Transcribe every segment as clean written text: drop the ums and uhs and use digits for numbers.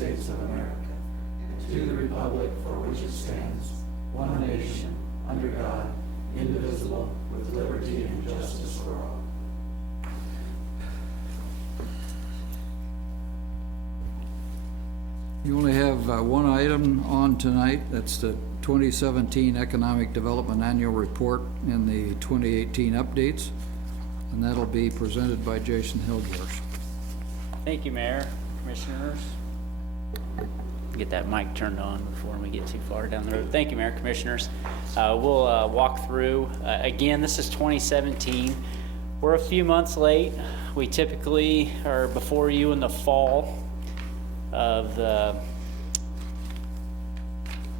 States of America, and to the republic for which it stands, one nation, under God, indivisible, with liberty and justice for all. You only have one item on tonight. That's the 2017 Economic Development Annual Report and the 2018 updates, and that'll be presented by Jason Hildworth. Thank you, Mayor, Commissioners. Get that mic turned on before we get too far down the road. Thank you, Mayor, Commissioners. We'll walk through. Again, this is 2017. We're a few months late. We typically are before you in the fall of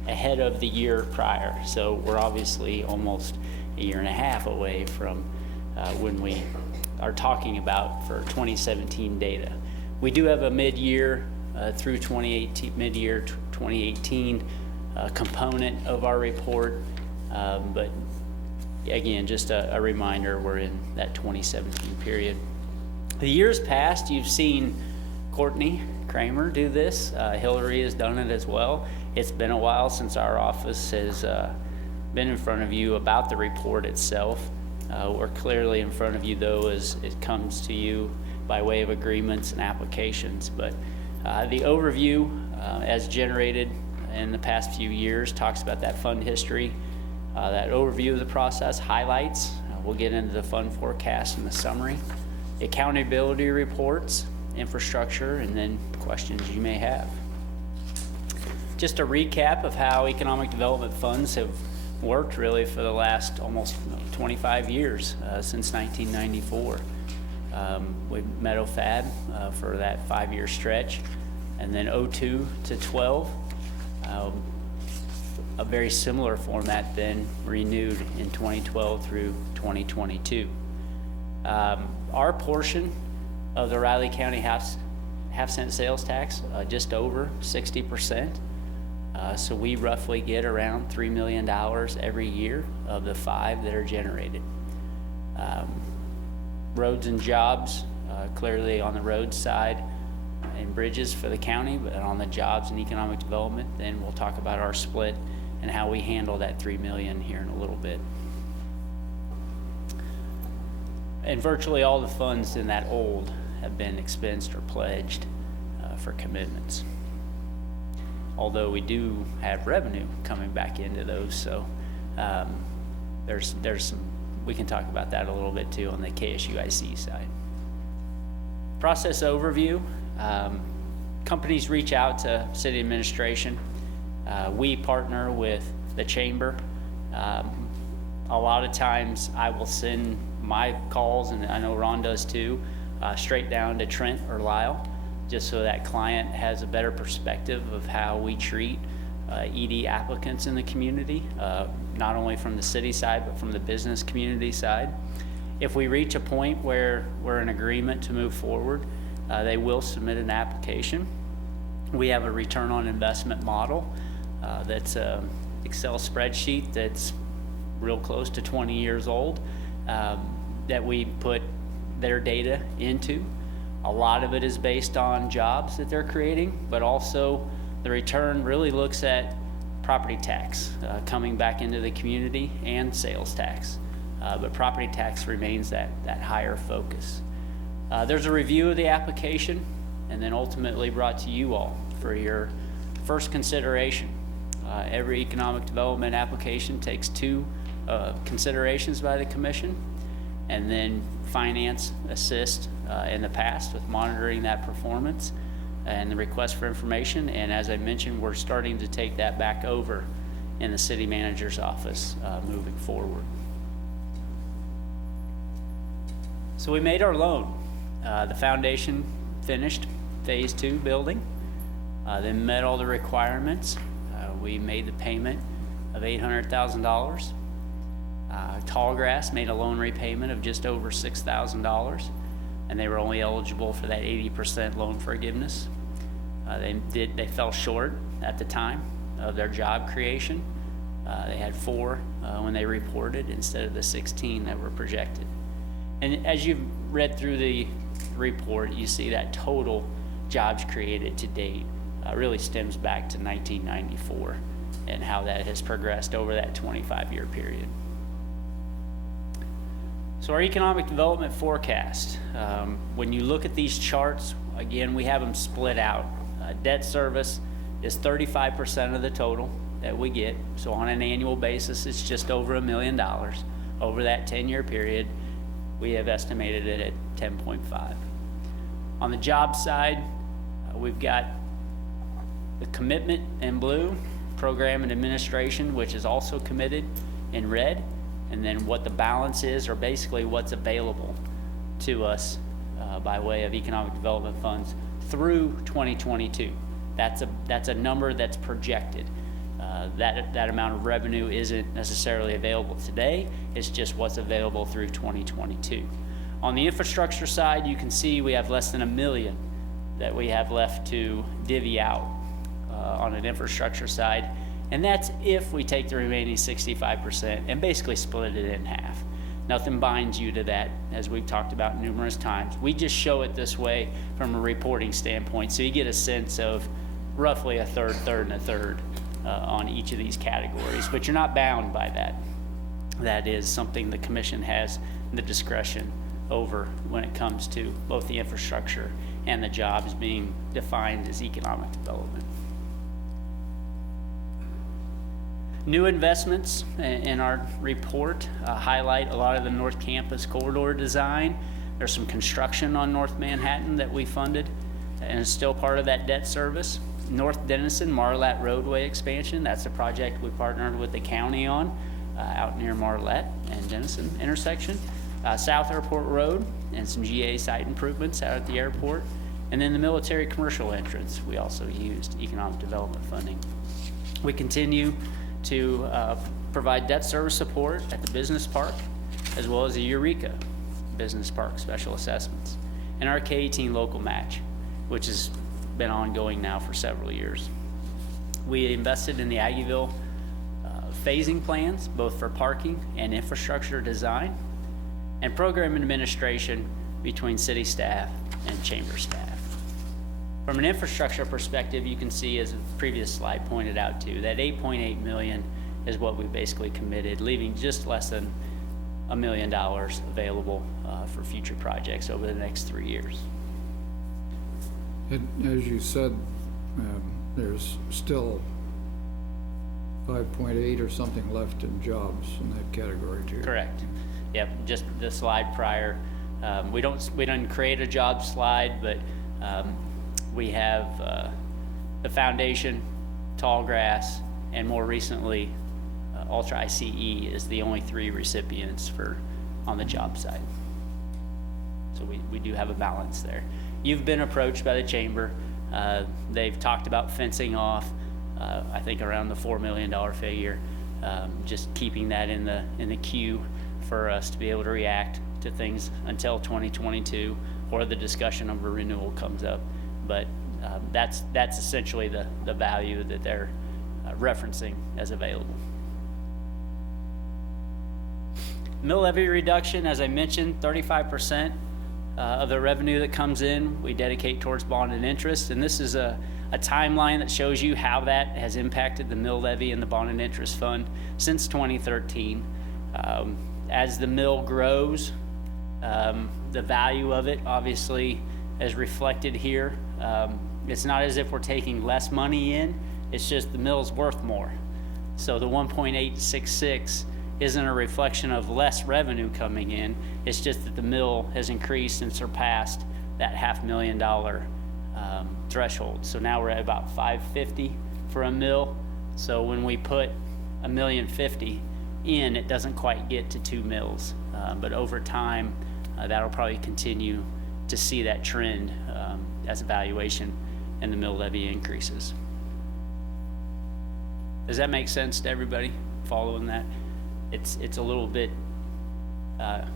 ahead of the year prior. So we're obviously almost a year and a half away from when we are talking about for 2017 data. We do have a mid-year through 2018, mid-year 2018 component of our report, but again, just a reminder, we're in that 2017 period. The years past, you've seen Courtney Kramer do this. Hillary has done it as well. It's been a while since our office has been in front of you about the report itself. We're clearly in front of you, though, as it comes to you by way of agreements and applications. But the overview, as generated in the past few years, talks about that fund history. That overview of the process highlights. We'll get into the fund forecast and the summary. Accountability reports, infrastructure, and then questions you may have. Just a recap of how economic development funds have worked really for the last almost 25 years, since 1994. We met OFAB for that 5-year stretch, and then 02 to 12, a very similar format then renewed in 2012 through 2022. Our portion of the Riley County half-cent sales tax, just over 60%. So we roughly get around $3 million every year of the 5 that are generated. Roads and jobs, clearly on the road side and bridges for the county, but on the jobs and economic development, then we'll talk about our split and how we handle that $3 million here in a little bit. And virtually all the funds in that old have been expensed or pledged for commitments. Although we do have revenue coming back into those, so there's some, we can talk about that a little bit too on the KSUIC side. Process overview. Companies reach out to city administration. We partner with the chamber. A lot of times I will send my calls, and I know Ron does too, straight down to Trent or Lyle, just so that client has a better perspective of how we treat ED applicants in the community, not only from the city side, but from the business community side. If we reach a point where we're in agreement to move forward, they will submit an application. We have a return on investment model that's an Excel spreadsheet that's real close to 20 years old that we put their data into. A lot of it is based on jobs that they're creating, but also the return really looks at property tax coming back into the community and sales tax. But property tax remains that higher focus. There's a review of the application and then ultimately brought to you all for your first consideration. Every economic development application takes 2 considerations by the commission, and then finance assist in the past with monitoring that performance and the request for information. And as I mentioned, we're starting to take that back over in the city manager's office moving forward. So we made our loan. The foundation finished phase 2 building, then met all the requirements. We made the payment of $800,000. Tallgrass made a loan repayment of just over $6,000, and they were only eligible for that 80% loan forgiveness. They fell short at the time of their job creation. They had 4 when they reported instead of the 16 that were projected. And as you've read through the report, you see that total jobs created to date really stems back to 1994 and how that has progressed over that 25-year period. So our economic development forecast, when you look at these charts, again, we have them split out. Debt service is 35% of the total that we get. So on an annual basis, it's just over $1 million. Over that 10-year period, we have estimated it at 10.5. On the job side, we've got the commitment in blue, program and administration, which is also committed in red, and then what the balance is, or basically what's available to us by way of economic development funds through 2022. That's a number that's projected. That amount of revenue isn't necessarily available today. It's just what's available through 2022. On the infrastructure side, you can see we have less than $1 million that we have left to divvy out on an infrastructure side. And that's if we take the remaining 65% and basically split it in half. Nothing binds you to that, as we've talked about numerous times. We just show it this way from a reporting standpoint, so you get a sense of roughly a third, and a third on each of these categories, but you're not bound by that. That is something the commission has the discretion over when it comes to both the infrastructure and the jobs being defined as economic development. New investments in our report highlight a lot of the North Campus corridor design. There's some construction on North Manhattan that we funded and is still part of that debt service. North Denison Marlette roadway expansion, that's a project we partnered with the county on out near Marlette and Denison intersection. South Airport Road and some GA site improvements out at the airport. And then the military commercial entrance, we also used economic development funding. We continue to provide debt service support at the business park, as well as the Eureka Business Park special assessments, and our K-18 local match, which has been ongoing now for several years. We invested in the Aggieville phasing plans, both for parking and infrastructure design, and program administration between city staff and chamber staff. From an infrastructure perspective, you can see, as the previous slide pointed out too, that $8.8 million is what we basically committed, leaving just less than $1 million available for future projects over the next 3 years. And as you said, there's still 5.8 or something left in jobs in that category too. Correct. Yep, just the slide prior. We didn't create a job slide, but we have the foundation, tall grass, and more recently, Ultra ICE is the only 3 recipients on the job side. So we do have a balance there. You've been approached by the chamber. They've talked about fencing off, I think around the $4 million figure, just keeping that in the queue for us to be able to react to things until 2022 or the discussion of a renewal comes up. But that's essentially the value that they're referencing as available. Mill levy reduction, as I mentioned, 35% of the revenue that comes in, we dedicate towards bond and interest. And this is a timeline that shows you how that has impacted the mill levy and the bond and interest fund since 2013. As the mill grows, the value of it obviously is reflected here. It's not as if we're taking less money in, it's just the mill's worth more. So the 1.866 isn't a reflection of less revenue coming in, it's just that the mill has increased and surpassed that $500,000 threshold. So now we're at about $550,000 for a mill. So when we put $1,050,000 in, it doesn't quite get to 2 mills. But over time, that'll probably continue to see that trend as valuation and the mill levy increases. Does that make sense to everybody following that? It's a little bit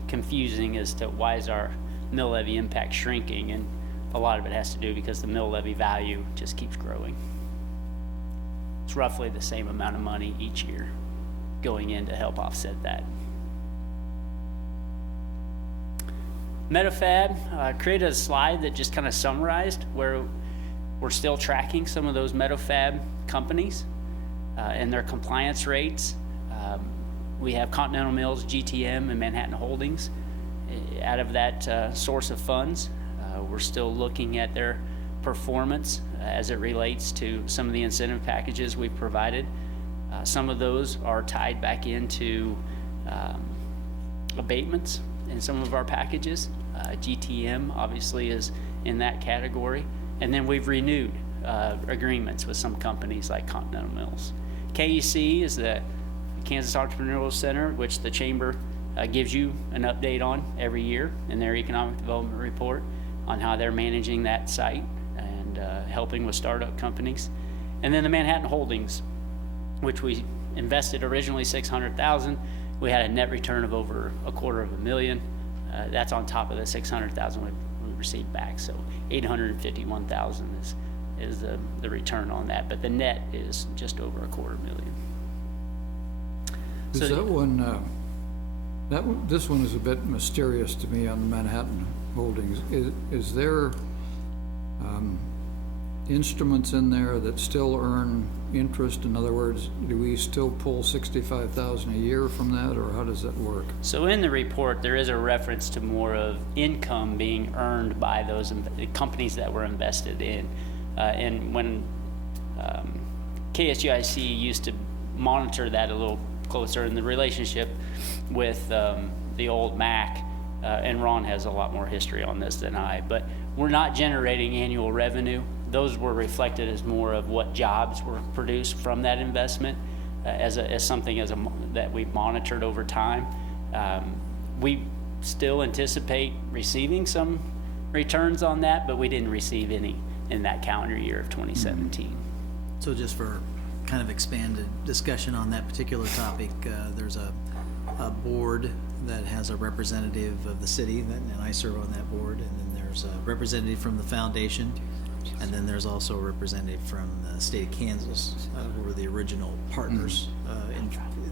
confusing as to why is our mill levy impact shrinking, and a lot of it has to do because the mill levy value just keeps growing. It's roughly the same amount of money each year going in to help offset that. Metafab created a slide that just kind of summarized where We're still tracking some of those Meadowfab companies and their compliance rates. We have Continental Mills, GTM, and Manhattan Holdings out of that source of funds. We're still looking at their performance as it relates to some of the incentive packages we've provided. Some of those are tied back into abatements in some of our packages. GTM obviously is in that category. And then we've renewed agreements with some companies like Continental Mills. KEC is the Kansas Entrepreneurial Center, which the Chamber gives you an update on every year in their economic development report on how they're managing that site and helping with startup companies. And then the Manhattan Holdings, which we invested originally $600,000. We had a net return of over $250,000. That's on top of the $600,000 we received back. So $851,000 is the return on that, but the net is just over $250,000. Is So- that one, this one is a bit mysterious to me on the Manhattan Holdings. Is there instruments in there that still earn interest? In other words, do we still pull $65,000 a year from that, or how does that work? So in the report, there is a reference to more of income being earned by those companies that were invested in. And when KSUIC used to monitor that a little closer in the relationship with the old MAC, and Ron has a lot more history on this than I, but we're not generating annual revenue. Those were reflected as more of what jobs were produced from that investment as something that we've monitored over time. We still anticipate receiving some returns on that, but we didn't receive any in that calendar year of 2017. So just for kind of expanded discussion on that particular topic, there's a board that has a representative of the city, and I serve on that board, and then there's a representative from the foundation, and then there's also a representative from the state of Kansas, who were the original partners in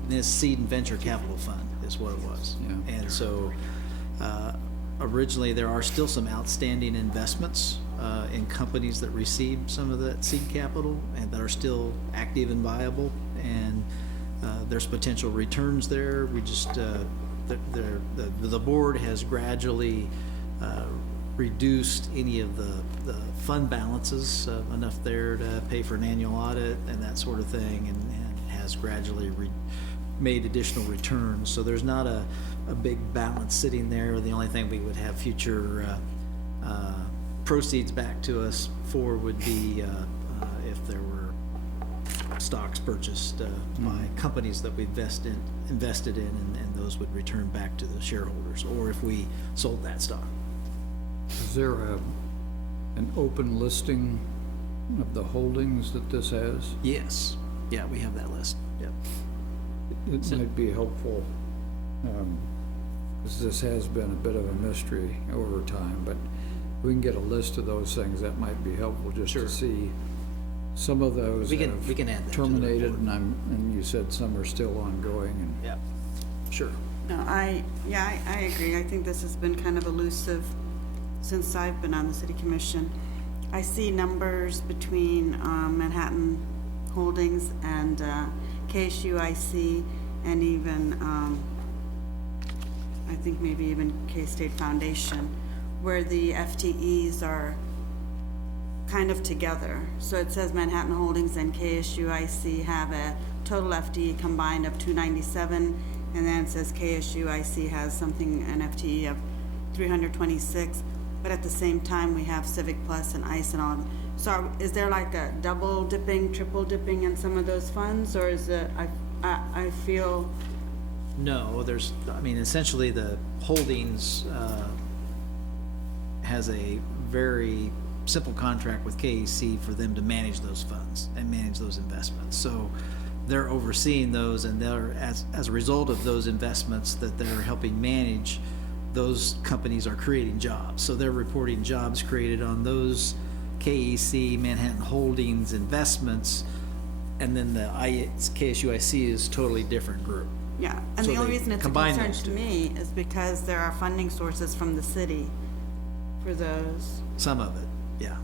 this seed and venture capital fund is what it was. Yeah. And so originally there are still some outstanding investments in companies that received some of that seed capital and that are still active and viable, and there's potential returns there. We just the board has gradually reduced any of the fund balances enough there to pay for an annual audit and that sort of thing, and has gradually made additional returns. So there's not a big balance sitting there. The only thing we would have future proceeds back to us for would be if there were stocks purchased by companies that we invested in, and those would return back to the shareholders, or if we sold that stock. Is there an open listing of the holdings that this has? Yes, yeah, we have that list, yep. It might be helpful, because this has been a bit of a mystery over time, but we can get a list of those things. That might be helpful just Sure. to see. Some of those We can have add that to the terminated, report. and you said some are still ongoing, and Yep, sure. No, I agree. I think this has been kind of elusive since I've been on the city commission. I see numbers between Manhattan Holdings and KSUIC, and even, I think maybe even K-State Foundation, where the FTEs are kind of together. So it says Manhattan Holdings and KSUIC have a total FTE combined of 297, and then it says KSUIC has an FTE of 326, but at the same time, we have Civic Plus and ICE and all. So is there like a double dipping, triple dipping in some of those funds, or is it, I feel, No, essentially the holdings has a very simple contract with KEC for them to manage those funds and manage those investments. So they're overseeing those, and they're, as a result of those investments that they're helping manage, those companies are creating jobs. So they're reporting jobs created on those KEC, Manhattan Holdings investments, and then the KSUIC is totally different group. yeah. And So the only they reason it's a combine concern those to two. me is because there are funding sources from the city for those. Some of it, yeah.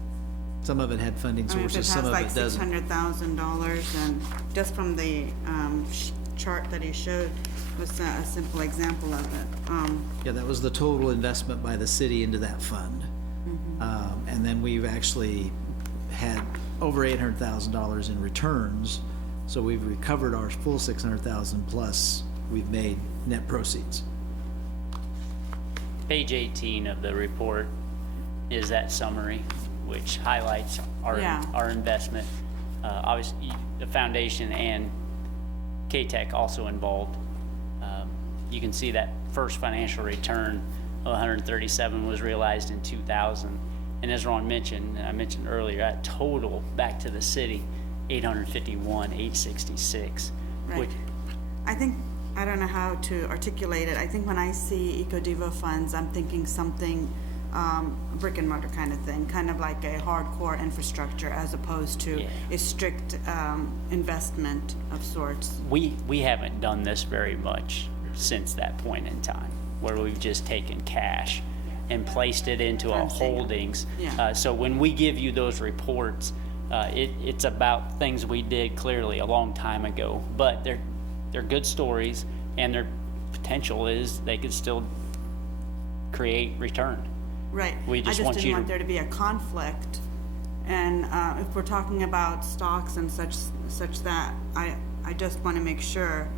Some of it had funding I mean, if it sources, some has of like it doesn't. $600,000, and just from the chart that he showed was a simple example of it. Yeah, that was the total investment by the city into that fund. And then we've actually had over $800,000 in returns, so we've recovered our full $600,000 plus we've made net proceeds. Page 18 of the report is that summary, which highlights Yeah. our investment. Obviously, the foundation and K-Tech also involved. You can see that first financial return of 137 was realized in 2000. And as Ron mentioned, and I mentioned earlier, that total back to the city, 851, 866. Right. I think, I don't know how to articulate it. I think when I see EcoDevo funds, I'm thinking something brick and mortar kind of thing, kind of like a hardcore infrastructure as opposed to Yeah. a strict investment of sorts. We haven't done this very much since that point in time, where we've just taken cash and placed it into our I'm saying. holdings. Yeah. So when we give you those reports, it's about things we did clearly a long time ago, but they're good stories, and their potential is they could still create return. Right. We just I want just you didn't want to- there to be a conflict. And if we're talking about stocks and such that, I just want to make sure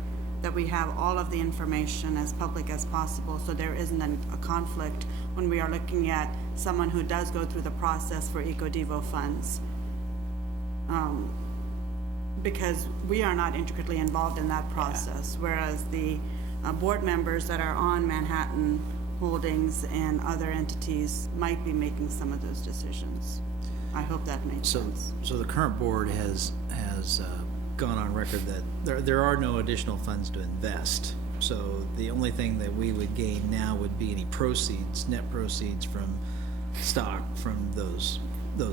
that we have all of the information as public as possible, so there isn't a conflict when we are looking at someone who does go through the process for EcoDevo funds. Because we are not intricately involved in that process, whereas the board members that are on Manhattan Holdings and other entities might be making some of those decisions. I hope that makes So, sense. so the current board has gone on record that there are no additional funds to invest. So the only thing that we would gain now would be any proceeds, net proceeds from stock from those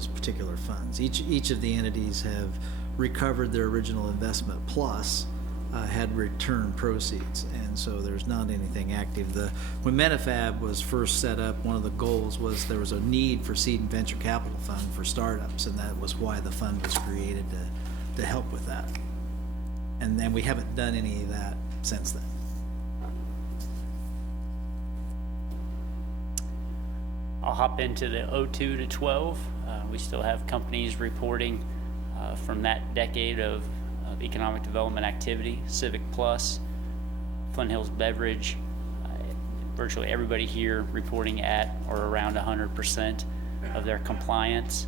particular funds. Each of the entities have recovered their original investment plus had return proceeds, and so there's not anything active. When Metafab was first set up, one of the goals was there was a need for seed and venture capital fund for startups, and that was why the fund was created to help with that. And then we haven't done any of that since then. I'll hop into the 02 to 12. We still have companies reporting from that decade of economic development activity. Civic Plus, Flint Hills Beverage, virtually everybody here reporting at or around 100% of their compliance.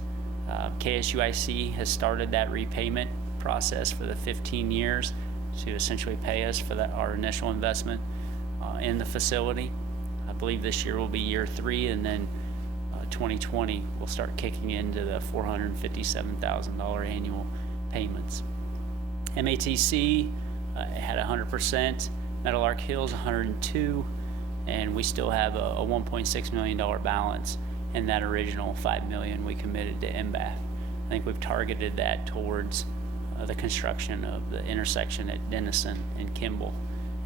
KSUIC has started that repayment process for the 15 years to essentially pay us for our initial investment in the facility. I believe this year will be year 3, and then 2020 will start kicking into the $457,000 annual payments. MATC had 100%, Meadowlark Hills 102, and we still have a $1.6 million balance in that original $5 million we committed to MBAF. I think we've targeted that towards the construction of the intersection at Denison and Kimball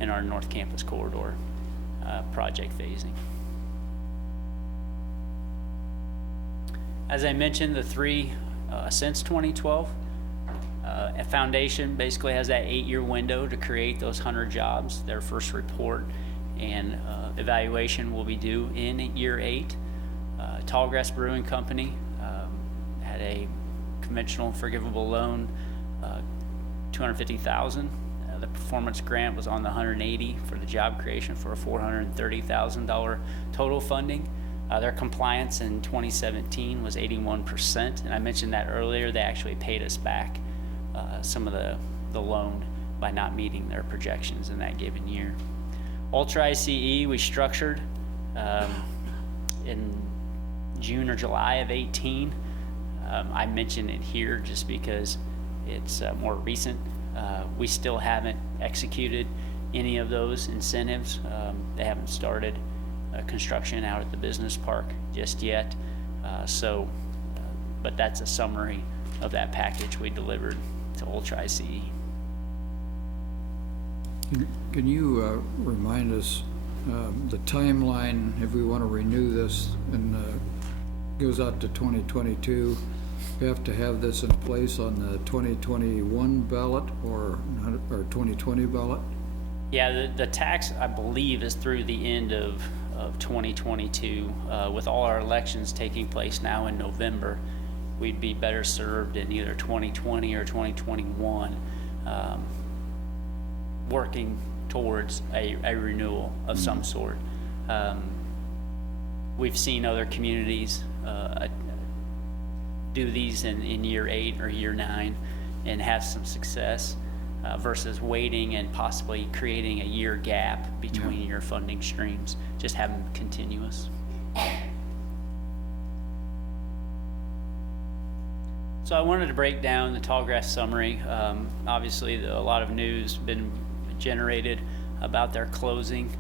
in our North Campus corridor project phasing. As I mentioned, the 3 since 2012, a foundation basically has that 8-year window to create those 100 jobs. Their first report and evaluation will be due in year 8. Tallgrass Brewing Company had a conventional forgivable loan, $250,000. The performance grant was on the 180 for the job creation for a $430,000 total funding. Their compliance in 2017 was 81%, and I mentioned that earlier. They actually paid us back some of the loan by not meeting their projections in that given year. Ultra ICE we structured in June or July of 18. I mention it here just because it's more recent. We still haven't executed any of those incentives. They haven't started construction out at the business park just yet. But that's a summary of that package we delivered to Ultra ICE. Can you remind us the timeline if we want to renew this and goes out to 2022? we have to have this in place on the 2021 ballot or 2020 ballot? Yeah, the tax, I believe, is through the end of 2022. With all our elections taking place now in November, we'd be better served in either 2020 or 2021, working towards a renewal of some sort. We've seen other communities do these in year 8 or year 9 and have some success, versus waiting and possibly creating a year gap between your funding streams. Just have them continuous. So I wanted to break down the Tallgrass summary. Obviously, a lot of news been generated about their closing.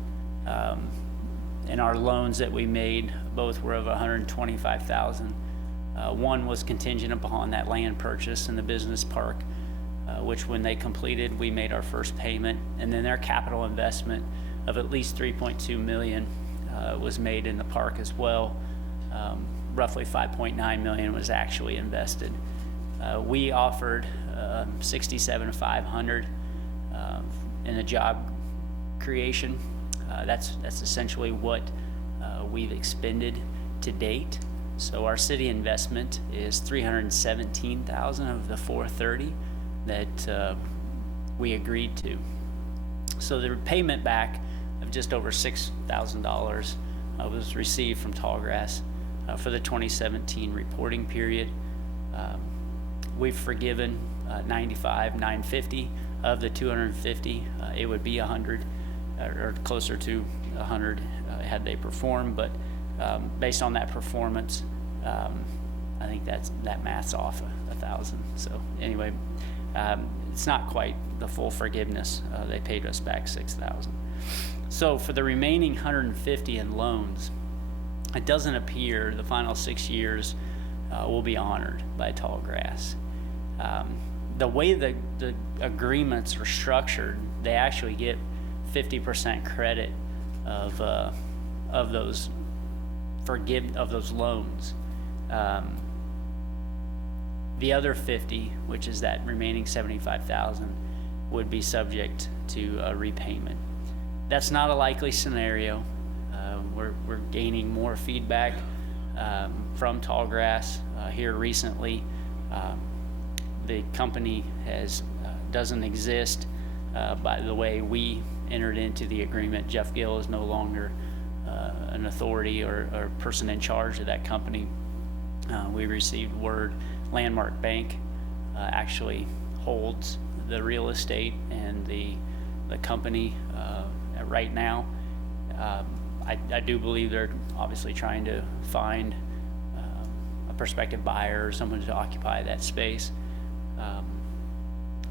And our loans that we made, both were of $125,000. One was contingent upon that land purchase in the business park, which when they completed, we made our first payment. And then their capital investment of at least $3.2 million was made in the park as well. Roughly $5.9 million was actually invested. We offered $67,500 in a job creation. That's essentially what we've expended to date. So our city investment is $317,000 of the $430,000 that we agreed to. So the repayment back of just over $6,000 was received from Tallgrass for the 2017 reporting period. We've forgiven $95,950 of the $250. It would be $100 or closer to $100 had they performed, but based on that performance, I think that math's off $1,000. So anyway, it's not quite the full forgiveness. They paid us back $6,000. So for the remaining $150 in loans, it doesn't appear the final 6 years will be honored by Tallgrass. The way the agreements are structured, they actually get 50% credit of those loans. The other 50, which is that remaining $75,000, would be subject to a repayment. That's not a likely scenario. We're gaining more feedback from Tallgrass here recently. The company doesn't exist by the way we entered into the agreement. Jeff Gill is no longer an authority or person in charge of that company. We received word Landmark Bank actually holds the real estate and the company right now. I do believe they're obviously trying to find a prospective buyer or someone to occupy that space. A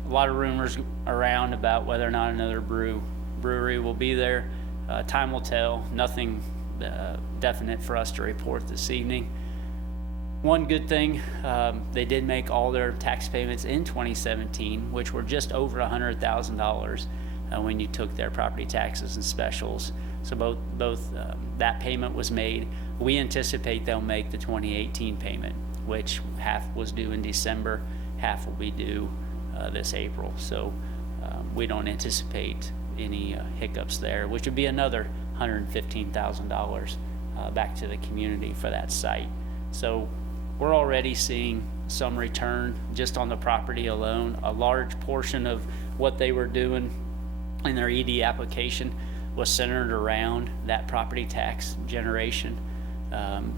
lot of rumors around about whether or not another brewery will be there. Time will tell. Nothing definite for us to report this evening. One good thing, they did make all their tax payments in 2017, which were just over $100,000 when you took their property taxes and specials. So both that payment was made. We anticipate they'll make the 2018 payment, which half was due in December, half will be due this April. So we don't anticipate any hiccups there, which would be another $115,000 back to the community for that site. So we're already seeing some return just on the property alone. A large portion of what they were doing in their ED application was centered around that property tax generation,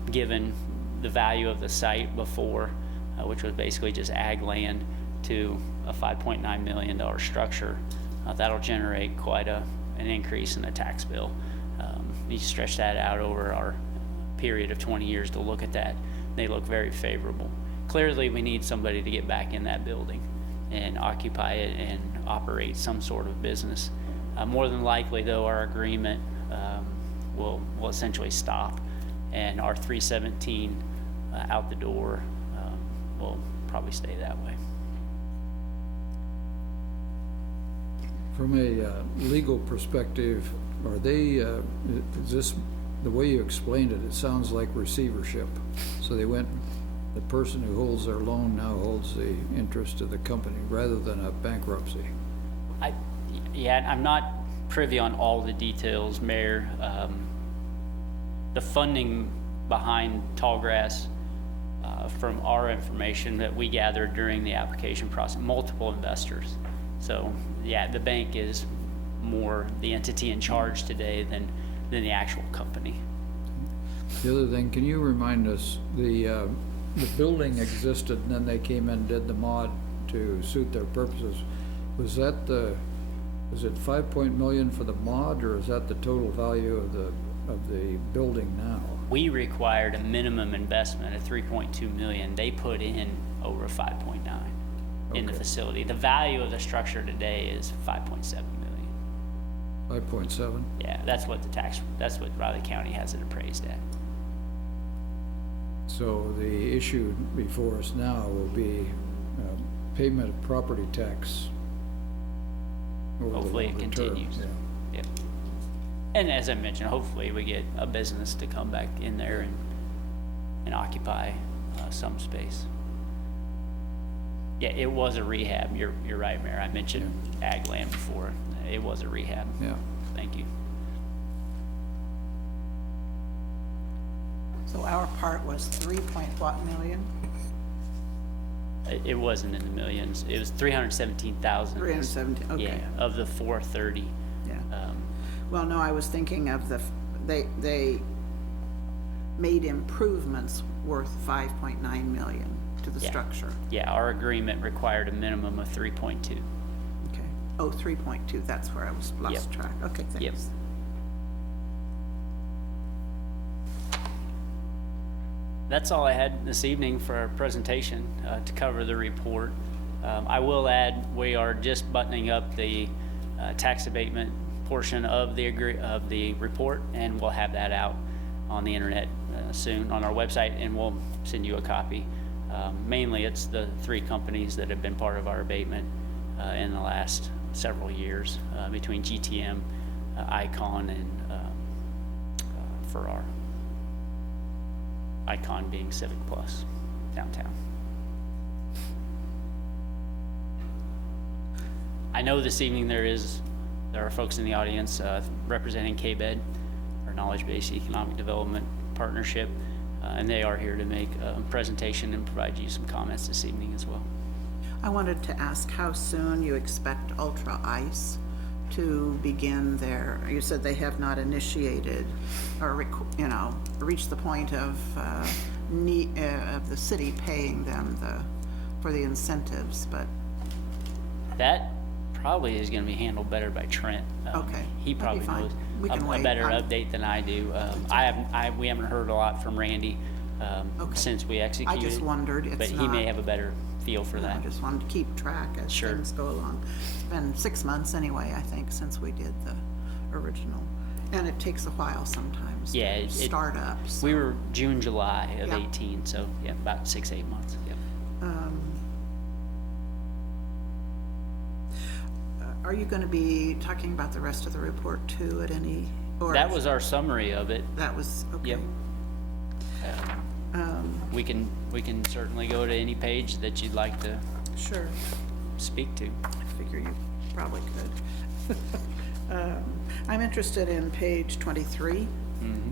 given the value of the site before, which was basically just ag land, to a $5.9 million structure. That'll generate quite an increase in the tax bill. You stretch that out over our period of 20 years to look at that. They look very favorable. Clearly, we need somebody to get back in that building and occupy it and operate some sort of business. More than likely, though, our agreement will essentially stop, and our 317 out the door will probably stay that way. From a legal perspective, are they, is this, the way you explained it, it sounds like receivership. So they the person who holds their loan now holds the interest of the company rather than a bankruptcy. Yeah, I'm not privy on all the details, Mayor. The funding behind Tallgrass, from our information that we gathered during the application process, multiple investors. So, yeah, the bank is more the entity in charge today than the actual company. The other thing, can you remind us, the building existed and then they came in and did the mod to suit their purposes. Was it 5 million for the mod, or is that the total value of the building now? We required a minimum investment of 3.2 million. They put in over 5.9 in the Okay. facility. The value of the structure today is 5.7 million. 5.7? Yeah, that's what Riley County has it appraised at. So the issue before us now will be payment of property tax. over the Hopefully it longer term, continues. yeah. Yeah. And as I mentioned, hopefully we get a business to come back in there and occupy some space. Yeah, it was a rehab. You're right, Mayor. I mentioned ag land before. It was a rehab. Yeah. Thank you. So our part was 3.what million? It wasn't in the millions. It was 317,000. 317, okay. Yeah, of the 430. Yeah. Um, Well, no, I was thinking of they made improvements worth 5.9 million to the Yeah. structure. Yeah, our agreement required a minimum of 3.2. Okay. Oh, 3.2, that's where I was lost Yep. track. Okay, Yep. thanks. That's all I had this evening for our presentation to cover the report. I will add, we are just buttoning up the tax abatement portion of the report, and we'll have that out on the internet soon on our website, and we'll send you a copy. Mainly, it's the 3 companies that have been part of our abatement in the last several years, between GTM, Icon, and Farrar. Icon being Civic Plus downtown. I know this evening there are folks in the audience representing KBED, our Knowledge-Based Economic Development Partnership, and they are here to make a presentation and provide you some comments this evening as well. I wanted to ask how soon you expect Ultra Ice to begin their, you said they have not initiated or, reached the point of of the city paying them for the incentives, but, That probably is gonna be handled better by Trent. Okay, He that'd probably be fine. knows We can a wait. better update than I do. We haven't heard a lot from Randy, Okay. since we executed. I just wondered, But it's he may not- have a better feel for I that. just wanted to keep track as Sure. things go along. It's been 6 months anyway, I think, since we did the original. And it takes a while sometimes Yeah, to start up. so- We were June, July of Yeah. 18, so yeah, about 6-8 months, yep. Are you going to be talking about the rest of the report too at any, or? That was our summary of it. That was, okay. Yep. We can certainly go to any page that you'd like to Sure, speak to. I figure you probably could. I'm interested in page 23,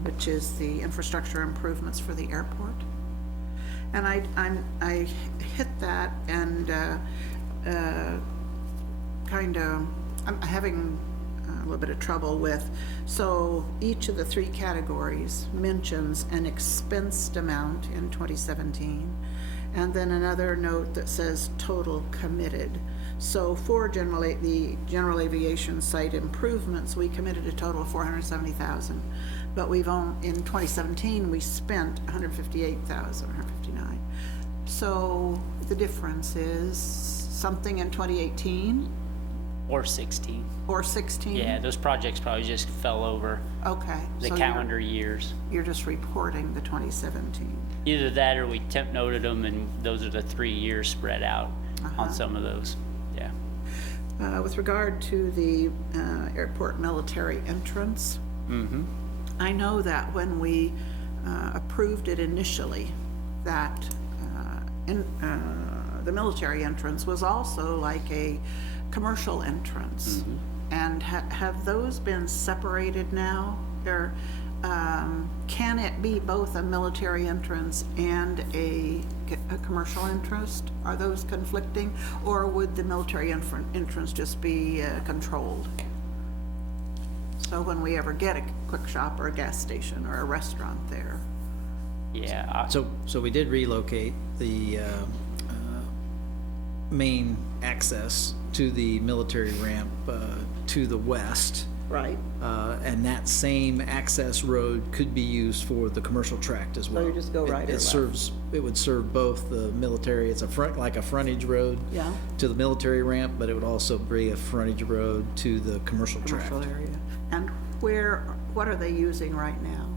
which is the infrastructure improvements for the airport. And I hit that and I'm having a little bit of trouble with, so each of the 3 categories mentions an expensed amount in 2017, and then another note that says total committed. So for the general aviation site improvements, we committed a total of $470,000, but in 2017, we spent $158,000, $159,000. So the difference is something in 2018 Or 16. or 16? Yeah, those projects probably just fell over Okay. the so calendar years. You're just reporting the 2017. Either that or we temp noted them, and those are the 3 years spread out on some of those. Yeah. With regard to the airport military entrance, I know that when we approved it initially, that the military entrance was also like a commercial entrance. And have those been separated now? Or can it be both a military entrance and a commercial entrance? Are those conflicting? Or would the military entrance just be controlled? So when we ever get a quick shop or a gas station or a restaurant there. Yeah, So we did relocate the main access to the military ramp to the west. Right. And that same access road could be used for the commercial tract as well. you just go right or left? It would serve both the military, it's like a frontage road. Yeah. To the military ramp, but it would also be a frontage road to the commercial tract. Commercial area. And what are they using right now?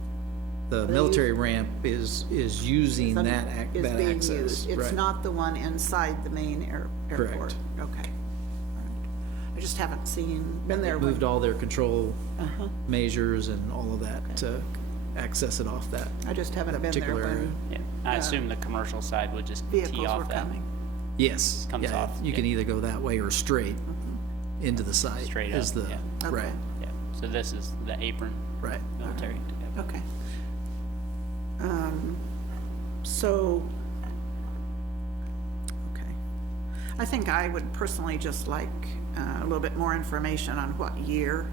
The military ramp is using Is that being access. used. It's right. not the one inside the main airport? Correct. Okay. All right. I just haven't been there. They moved when- all their control Uh-huh. measures and all of that to access it off that. I just haven't been there particular area. when yeah. I assume the commercial side would just tee vehicles were off that. coming. Yes. Comes yeah, off, You can yeah. either go that way or straight into the site. Straight is up, the, yeah. Okay. Right, Yeah, so this is the apron right. military. Yeah. Okay. So, okay. I think I would personally just like a little bit more information on what year.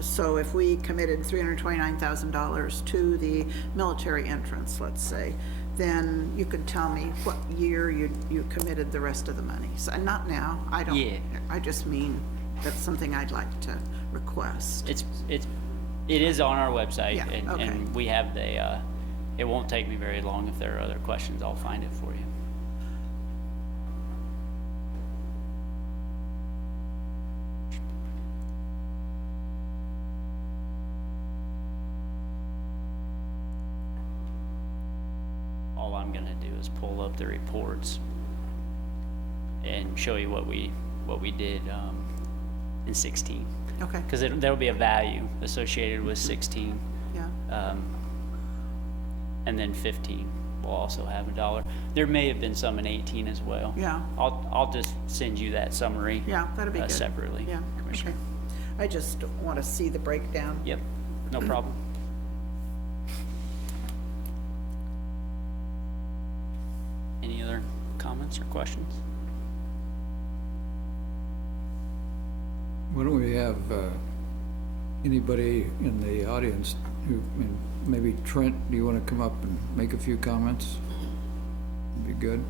So if we committed $329,000 to the military entrance, let's say, then you could tell me what year you committed the rest of the money. So, and not now, I don't. Yeah. I just mean, that's something I'd like to request. It is on our website, Yeah, and, okay. and we have the, it won't take me very long. If there are other questions, I'll find it for you. All I'm gonna do is pull up the reports and show you what we did, in 16. Okay, Because there'll be a value associated with 16, yeah, and then 15 will also have $1. There may have been some in 18 as well. Yeah. I'll just send you that summary. yeah, that'd be good. Separately. Yeah, Commissioner. okay. I just want to see the breakdown. Yep, no problem. Any other comments or questions? Why don't we have anybody in the audience who, and maybe Trent, do you want to come up and make a few comments? Be good.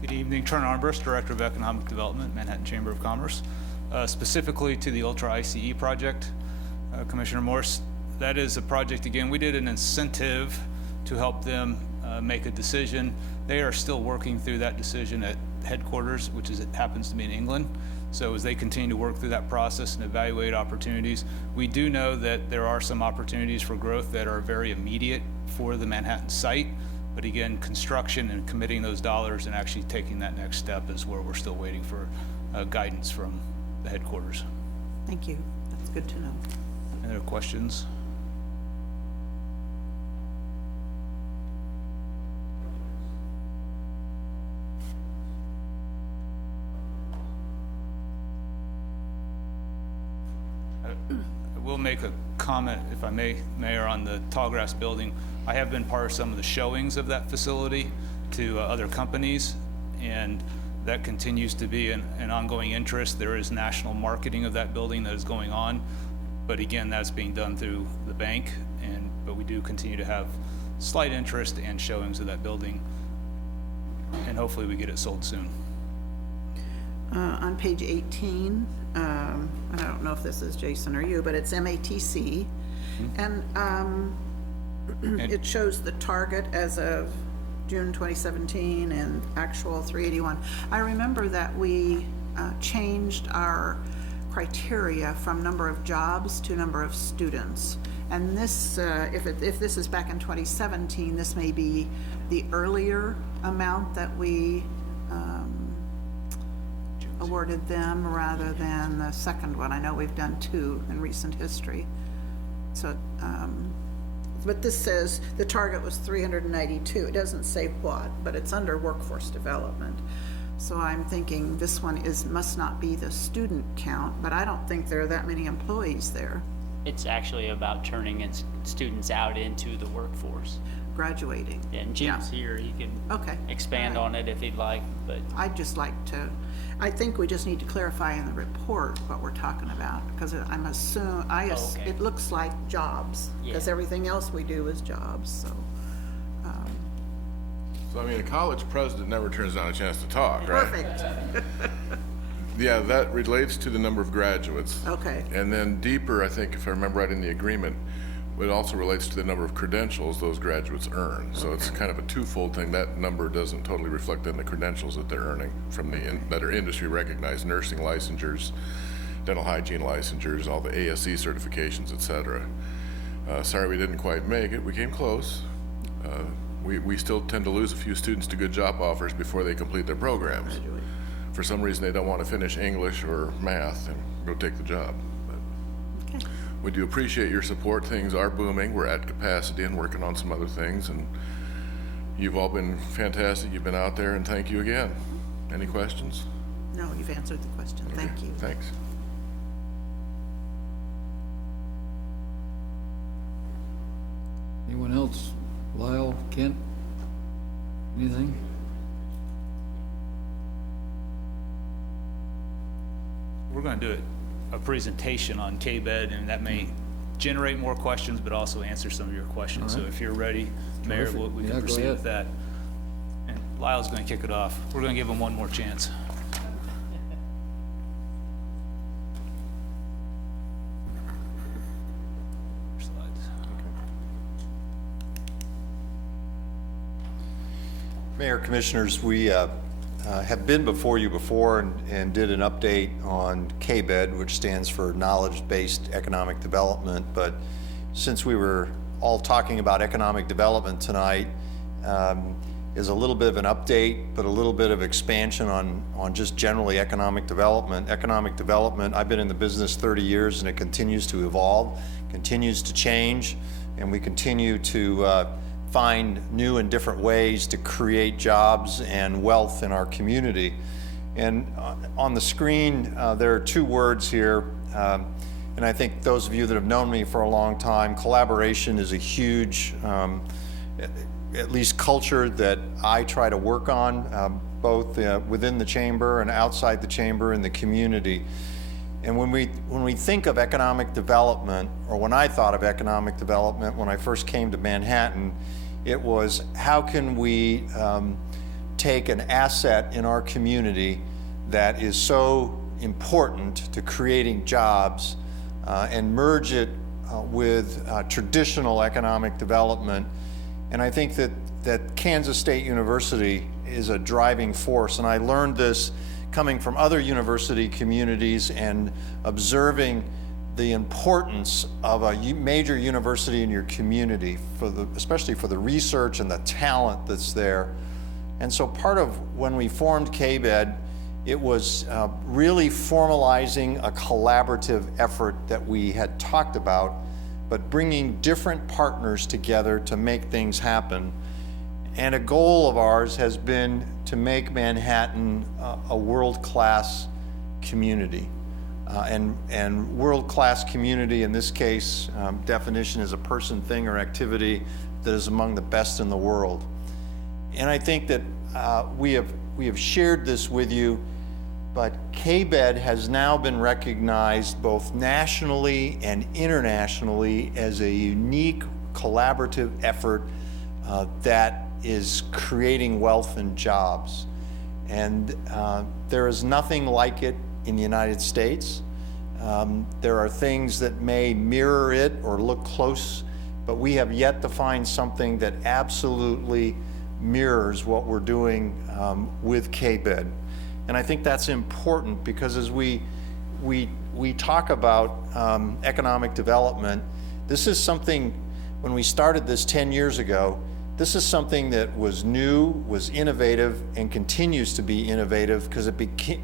Good evening, Trent Armbrust, Director of Economic Development, Manhattan Chamber of Commerce. Specifically to the Ultra ICE project, Commissioner Morse, that is a project, again, we did an incentive to help them make a decision. They are still working through that decision at headquarters, which is, it happens to be in England. So as they continue to work through that process and evaluate opportunities, we do know that there are some opportunities for growth that are very immediate for the Manhattan site. But again, construction and committing those dollars and actually taking that next step is where we're still waiting for guidance from the headquarters. Thank you, that's good to know. Any other questions? I will make a comment, if I may, Mayor, on the Tallgrass building. I have been part of some of the showings of that facility to other companies, and that continues to be an ongoing interest. There is national marketing of that building that is going on, but again, that's being done through the bank, but we do continue to have slight interest and showings of that building, and hopefully we get it sold soon. On page 18, and I don't know if this is Jason or you, but it's MATC. And it shows the target as of June 2017 and actual 381. I remember that we changed our criteria from number of jobs to number of students. And this, if this is back in 2017, this may be the earlier amount that we awarded them rather than the second one. I know we've done 2 in recent history. So, but this says the target was 392. It doesn't say what, but it's under workforce development. So I'm thinking this one must not be the student count, but I don't think there are that many employees there It's actually about turning students out into the workforce. graduating. And Jim's here, he can Okay. expand All right. on it if he'd like, but I'd just like to, I think we just need to clarify in the report what we're talking about, because okay. it looks like jobs, because Yeah. everything else we do is jobs, so. So, I mean, a college president never turns down a chance to talk, right? Perfect, Yeah, that relates to the number of graduates. okay. And then deeper, I think, if I remember right in the agreement, it also relates to the number of credentials those graduates earn. So it's kind of a twofold thing. That number doesn't totally reflect on the credentials that they're earning from that are industry recognized, nursing licensures, dental hygiene licensures, all the ASE certifications, et cetera. Sorry we didn't quite make it. We came close. We still tend to lose a few students to good job offers before they complete their programs. For some reason, they don't want to finish English or math and go take the job. But Okay. we do appreciate your support. Things are booming. We're at capacity and working on some other things. And you've all been fantastic. You've been out there, and thank you again. Any questions? No, you've answered the question, thank you. Thanks. Anyone else? Lyle, Kent? Anything? We're going to do a presentation on KBED, and that may generate more questions, but also answer some of your questions. So if you're ready, Mayor, Terrific. we Yeah, can go proceed ahead. with that. And Lyle's going to kick it off. We're going to give him one more chance. Slides. Mayor, Commissioners, we have been before you before and did an update on KBED, which stands for Knowledge-Based Economic Development. But since we were all talking about economic development tonight, is a little bit of an update, but a little bit of expansion on just generally economic development. Economic development, I've been in the business 30 years and it continues to evolve, continues to change, and we continue to find new and different ways to create jobs and wealth in our community. And on the screen, there are 2 words here, and I think those of you that have known me for a long time, collaboration is a huge, at least culture that I try to work on, both within the chamber and outside the chamber in the community. And when we think of economic development, or when I thought of economic development when I first came to Manhattan, it was how can we take an asset in our community that is so important to creating jobs and merge it with traditional economic development. And I think that Kansas State University is a driving force. And I learned this coming from other university communities and observing the importance of a major university in your community, especially for the research and the talent that's there. And so part of when we formed KBED, it was really formalizing a collaborative effort that we had talked about, but bringing different partners together to make things happen. And a goal of ours has been to make Manhattan a world-class community. And world-class community, in this case, definition is a person, thing, or activity that is among the best in the world. And I think that we have shared this with you, but KBED has now been recognized both nationally and internationally as a unique collaborative effort that is creating wealth and jobs. And there is nothing like it in the United States. There are things that may mirror it or look close, but we have yet to find something that absolutely mirrors what we're doing with KBED. And I think that's important because as we talk about economic development, this is something, when we started this 10 years ago, This is something that was new, was innovative, and continues to be innovative because it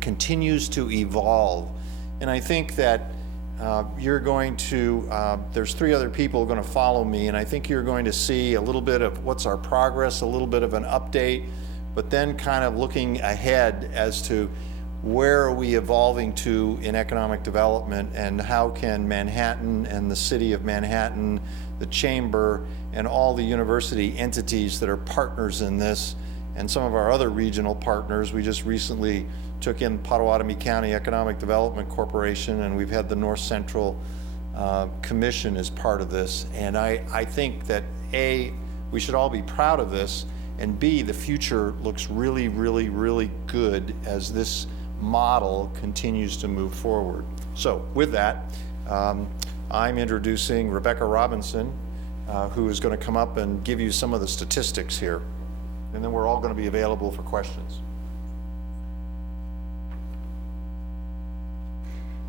continues to evolve. And I think that you're going to, there's 3 other people going to follow me, and I think you're going to see a little bit of what's our progress, a little bit of an update, but then kind of looking ahead as to where are we evolving to in economic development, and how can Manhattan and the city of Manhattan, the Chamber, and all the university entities that are partners in this, and some of our other regional partners. We just recently took in Pottawatomie County Economic Development Corporation, and we've had the North Central Commission as part of this. And I think that A, we should all be proud of this, and B, the future looks really, really, really good as this model continues to move forward. So with that, I'm introducing Rebecca Robinson, who is going to come up and give you some of the statistics here. And then we're all going to be available for questions.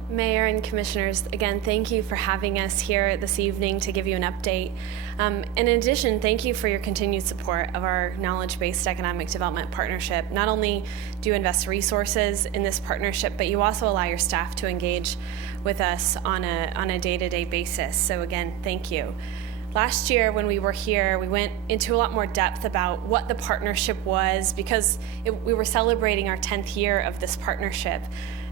Mayor and Commissioners, again, thank you for having us here this evening to give you an update. In addition, thank you for your continued support of our Knowledge-Based Economic Development Partnership. Not only do you invest resources in this partnership, but you also allow your staff to engage with us on a day-to-day basis. So again, thank you. Last year when we were here, we went into a lot more depth about what the partnership was, because we were celebrating our 10th year of this partnership.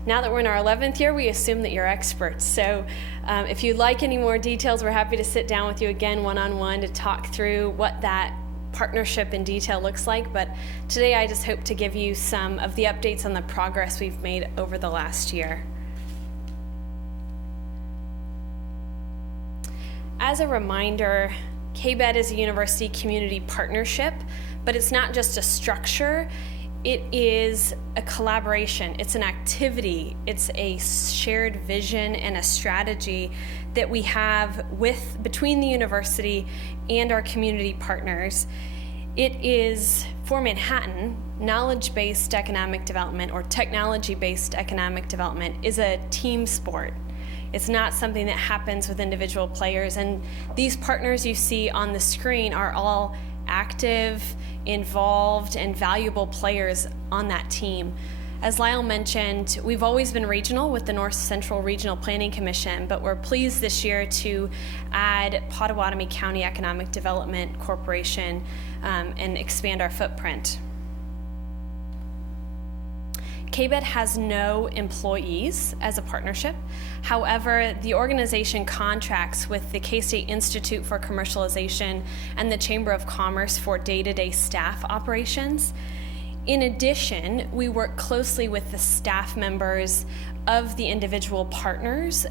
Now that we're in our 11th year, we assume that you're experts. So if you'd like any more details, we're happy to sit down with you again one-on-one to talk through what that partnership in detail looks like. But today I just hope to give you some of the updates on the progress we've made over the last year. As a reminder, KBED is a university community partnership, but it's not just a structure. It is a collaboration, it's an activity, it's a shared vision and a strategy that we have between the university and our community partners. It is, for Manhattan, knowledge-based economic development or technology-based economic development is a team sport. It's not something that happens with individual players, and these partners you see on the screen are all active, involved, and valuable players on that team. As Lyle mentioned, we've always been regional with the North Central Regional Planning Commission, but we're pleased this year to add Pottawatomie County Economic Development Corporation and expand our footprint. KBED has no employees as a partnership. However, the organization contracts with the K-State Institute for Commercialization and the Chamber of Commerce for day-to-day staff operations. In addition, we work closely with the staff members of the individual partners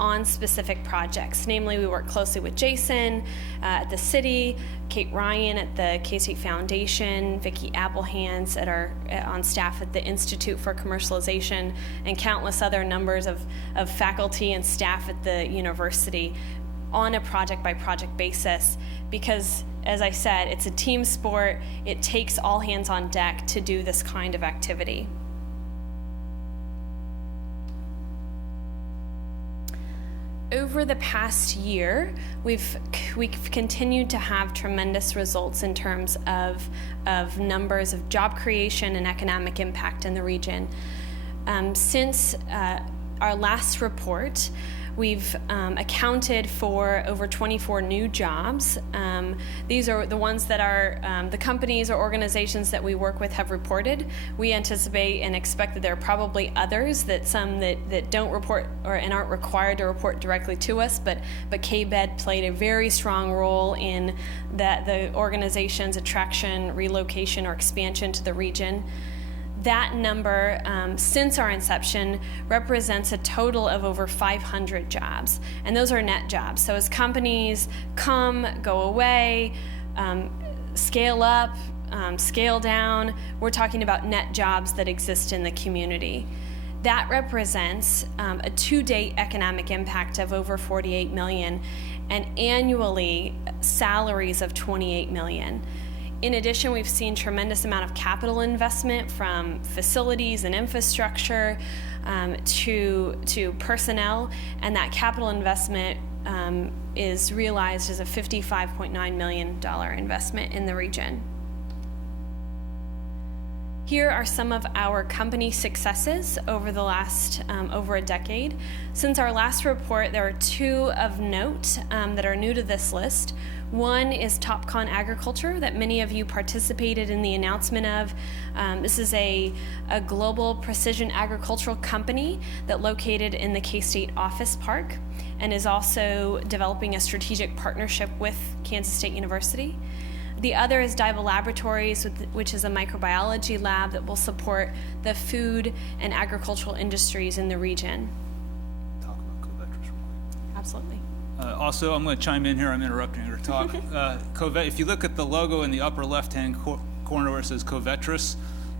on specific projects. Namely, we work closely with Jason at the city, Kate Ryan at the K-State Foundation, Vicki Applehands on staff at the Institute for Commercialization, and countless other numbers of faculty and staff at the university on a project-by-project basis, because, as I said, it's a team sport. It takes all hands on deck to do this kind of activity. Over the past year, we've continued to have tremendous results in terms of numbers of job creation and economic impact in the region. Since our last report, we've accounted for over 24 new jobs. These are the ones that the companies or organizations that we work with have reported. We anticipate and expect that there are probably others, that don't report and aren't required to report directly to us, but KBED played a very strong role in the organization's attraction, relocation, or expansion to the region. That number, since our inception, represents a total of over 500 jobs, and those are net jobs. So as companies come, go away, scale up, scale down, we're talking about net jobs that exist in the community. That represents a to-date economic impact of over $48 million and annually salaries of $28 million. In addition, we've seen tremendous amount of capital investment from facilities and infrastructure to personnel, and that capital investment is realized as a $55.9 million investment in the region. Here are some of our company successes over the last over a decade. Since our last report, there are two of note that are new to this list. One is Topcon Agriculture that many of you participated in the announcement of. This is a global precision agricultural company that located in the K-State Office Park and is also developing a strategic partnership with Kansas State University. The other is Diva Laboratories, which is a microbiology lab that will support the food and agricultural industries in the region. Talk about Covetrus real quick. Absolutely. Also, I'm going to chime in here. I'm interrupting her talk. If you look at the logo in the upper left-hand corner where it says Covetrus,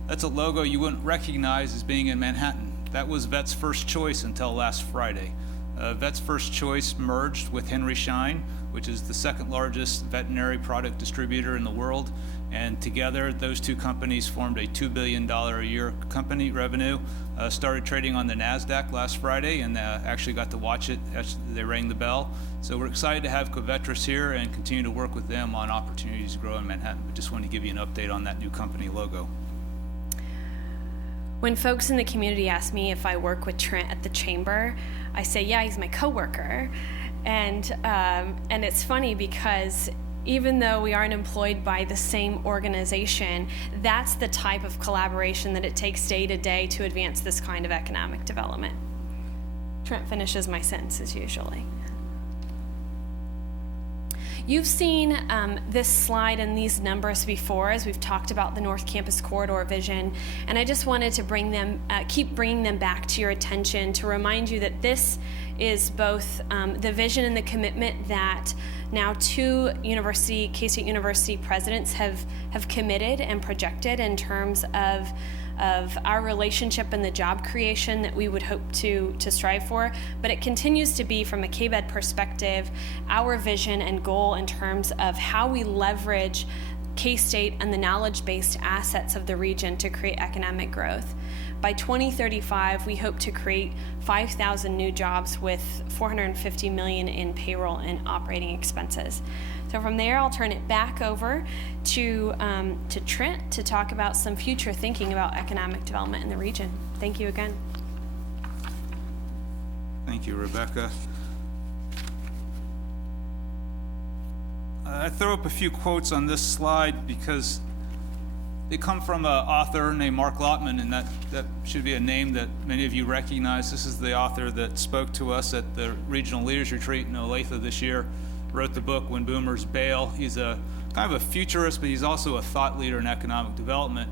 that's a logo you wouldn't recognize as being in Manhattan. That was Vet's First Choice until last Friday. Vet's First Choice merged with Henry Schein, which is the second largest veterinary product distributor in the world. And together, those two companies formed a $2 billion a year company revenue. Started trading on the NASDAQ last Friday and actually got to watch it as they rang the bell. So we're excited to have Covetrus here and continue to work with them on opportunities to grow in Manhattan. But just wanted to give you an update on that new company logo. When folks in the community ask me if I work with Trent at the chamber, I say, yeah, he's my coworker. And it's funny because even though we aren't employed by the same organization, that's the type of collaboration that it takes day to day to advance this kind of economic development. Trent finishes my sentences usually. You've seen this slide and these numbers before as we've talked about the North Campus Corridor vision, and I just wanted to keep bringing them back to your attention to remind you that this is both the vision and the commitment that now two K-State University presidents have committed and projected in terms of our relationship and the job creation that we would hope to strive for, but it continues to be, from a KBED perspective, our vision and goal in terms of how we leverage K-State and the knowledge-based assets of the region to create economic growth. By 2035, we hope to create 5,000 new jobs with $450 million in payroll and operating expenses. So from there, I'll turn it back over to Trent to talk about some future thinking about economic development in the region. Thank you again. Thank you, Rebecca. I throw up a few quotes on this slide because they come from an author named Mark Lotman, and that should be a name that many of you recognize. This is the author that spoke to us at the Regional Leaders Retreat in Olathe this year, wrote the book When Boomers Bail. He's a kind of a futurist, but he's also a thought leader in economic development.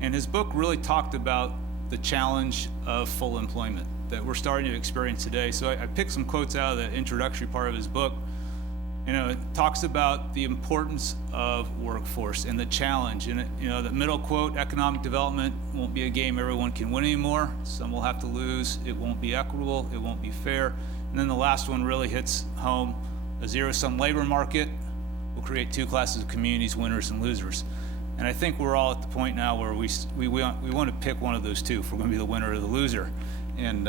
And his book really talked about the challenge of full employment that we're starting to experience today. So I picked some quotes out of the introductory part of his book. It talks about the importance of workforce and the challenge. And the middle quote, economic development won't be a game everyone can win anymore. Some will have to lose. It won't be equitable. It won't be fair. And then the last one really hits home. A zero-sum labor market will create two classes of communities, winners and losers. And I think we're all at the point now where we want to pick one of those two if we're going to be the winner or the loser. And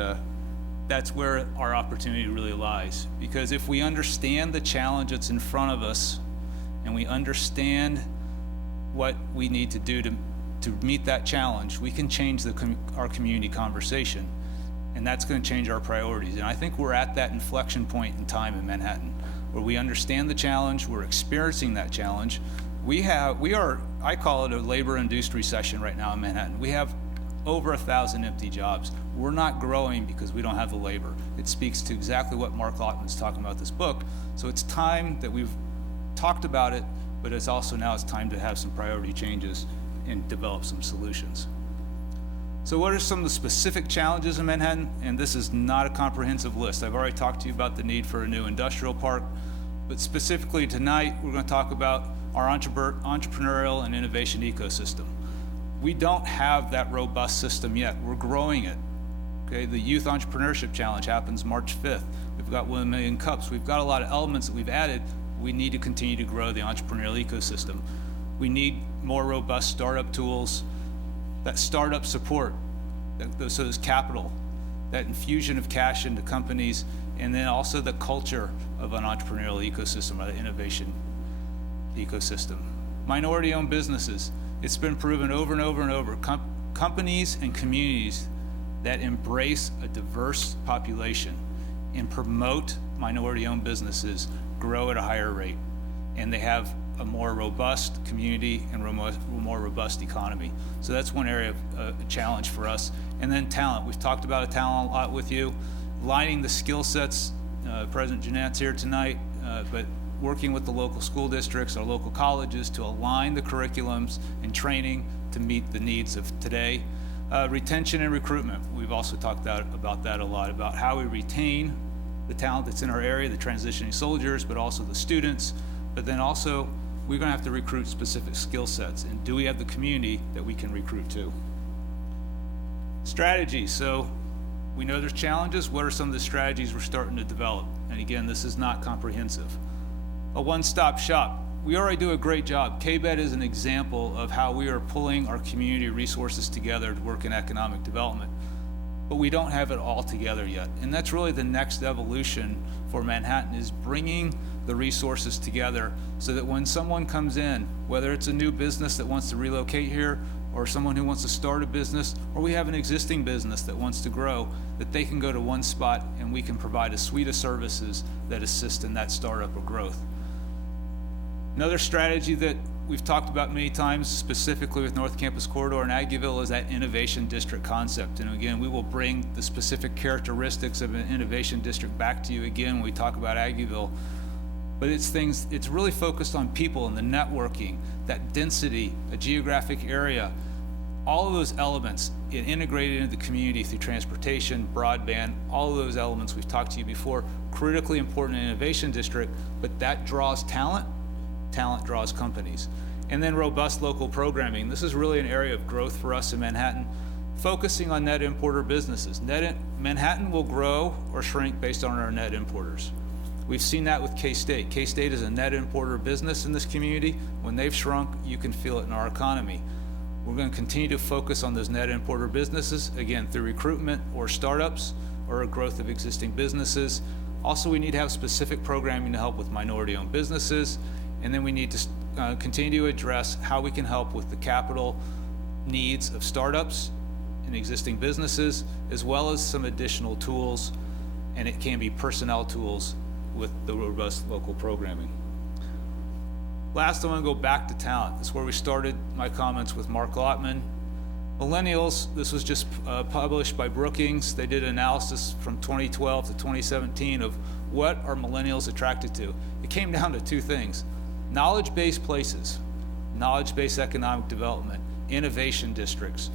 that's where our opportunity really lies. Because if we understand the challenge that's in front of us and we understand what we need to do to meet that challenge, we can change our community conversation. And that's going to change our priorities. And I think we're at that inflection point in time in Manhattan where we understand the challenge, we're experiencing that challenge. I call it a labor-induced recession right now in Manhattan. We have over 1,000 empty jobs. We're not growing because we don't have the labor. It speaks to exactly what Mark Lotman's talking about this book. So it's time that we've talked about it, but it's time to have some priority changes and develop some solutions. So what are some of the specific challenges in Manhattan? And this is not a comprehensive list. I've already talked to you about the need for a new industrial park, but specifically tonight, we're going to talk about our entrepreneurial and innovation ecosystem. We don't have that robust system yet. We're growing it. Okay, the Youth Entrepreneurship Challenge happens March 5th. We've got 1 million cups. We've got a lot of elements that we've added. We need to continue to grow the entrepreneurial ecosystem. We need more robust startup tools, that startup support, so there's capital, that infusion of cash into companies and then also the culture of an entrepreneurial ecosystem or the innovation ecosystem. Minority-owned businesses. It's been proven over and over and over. Companies and communities that embrace a diverse population and promote minority-owned businesses grow at a higher rate, and they have a more robust community and more robust economy. So that's one area of a challenge for us. And then talent. We've talked about talent a lot with you. Aligning the skill sets, President Jeanette's here tonight, but working with the local school districts or local colleges to align the curriculums and training to meet the needs of today. Retention and recruitment. We've also talked about that a lot, about how we retain the talent that's in our area, the transitioning soldiers, but also the students. But then also, we're going to have to recruit specific skill sets. And do we have the community that we can recruit to? Strategy. So we know there's challenges. What are some of the strategies we're starting to develop? And again, this is not comprehensive. A one-stop shop. We already do a great job. KBED is an example of how we are pulling our community resources together to work in economic development. But we don't have it all together yet. And that's really the next evolution for Manhattan, is bringing the resources together so that when someone comes in, whether it's a new business that wants to relocate here, or someone who wants to start a business, or we have an existing business that wants to grow, that they can go to one spot and we can provide a suite of services that assist in that startup or growth. Another strategy that we've talked about many times, specifically with North Campus Corridor and Aggieville, is that innovation district concept. And again, we will bring the specific characteristics of an innovation district back to you again when we talk about Aggieville. But it's really focused on people and the networking, that density, a geographic area, all of those elements integrated into the community through transportation, broadband, all of those elements we've talked to you before, critically important in an innovation district, but that draws talent. Talent draws companies. And then robust local programming. This is really an area of growth for us in Manhattan, focusing on net importer businesses. Manhattan will grow or shrink based on our net importers. We've seen that with K-State. K-State is a net importer business in this community. When they've shrunk, you can feel it in our economy. We're going to continue to focus on those net importer businesses, again, through recruitment or startups or a growth of existing businesses. Also, we need to have specific programming to help with minority-owned businesses. And then we need to continue to address how we can help with the capital needs of startups and existing businesses, as well as some additional tools, and it can be personnel tools with the robust local programming. Last, I want to go back to talent. That's where we started my comments with Mark Lottman. Millennials, this was just published by Brookings. They did an analysis from 2012 to 2017 of what are millennials attracted to. It came down to two things: knowledge-based places, knowledge-based economic development, innovation districts.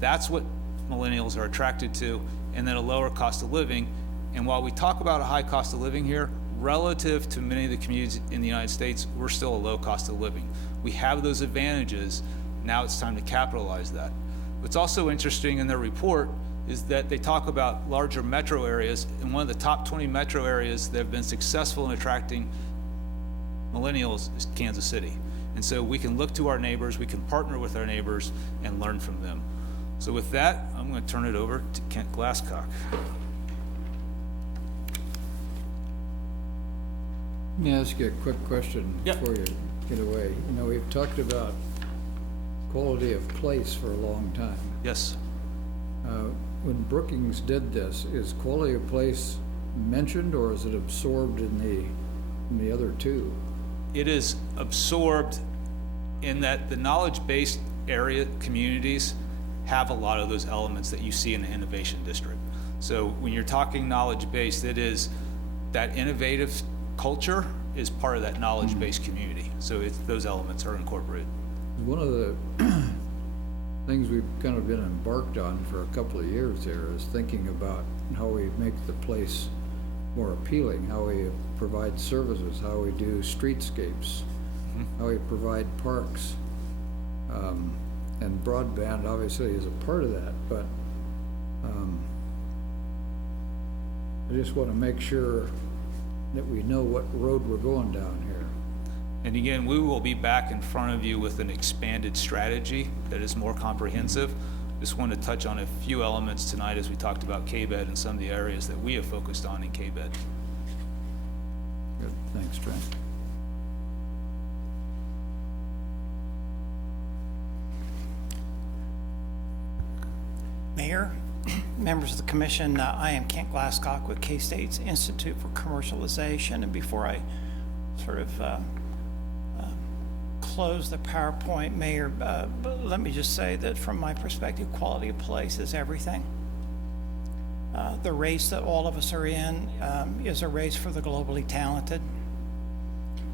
That's what millennials are attracted to, and then a lower cost of living. And while we talk about a high cost of living here, relative to many of the communities in the United States, we're still a low cost of living. We have those advantages. Now it's time to capitalize that. What's also interesting in their report is that they talk about larger metro areas, and one of the top 20 metro areas that have been successful in attracting millennials is Kansas City. And so we can look to our neighbors, we can partner with our neighbors and learn from them. So with that, I'm going to turn it over to Kent Glasscock. Let me ask you a quick question before you get away. You know, we've talked about quality of place for a long time. Yes. When Brookings did this, is quality of place mentioned, or is it absorbed in the other two? It is absorbed in that the knowledge-based area communities have a lot of those elements that you see in the innovation district. So when you're talking knowledge-based, it is that innovative culture is part of that knowledge-based community. So those elements are incorporated. One of the things we've kind of been embarked on for a couple of years there is thinking about how we make the place more appealing, how we provide services, how we do streetscapes, how we provide parks. And broadband obviously is a part of that, but I just want to make sure that we know what road we're going down here. And again, we will be back in front of you with an expanded strategy that is more comprehensive. Just wanted to touch on a few elements tonight as we talked about KBED and some of the areas that we have focused on in KBED. Good, thanks, Trent. Mayor, members of the commission, I am Kent Glasscock with K-State's Institute for Commercialization, and before I sort of close the PowerPoint, Mayor, let me just say that from my perspective, quality of place is everything. The race that all of us are in is a race for the globally talented,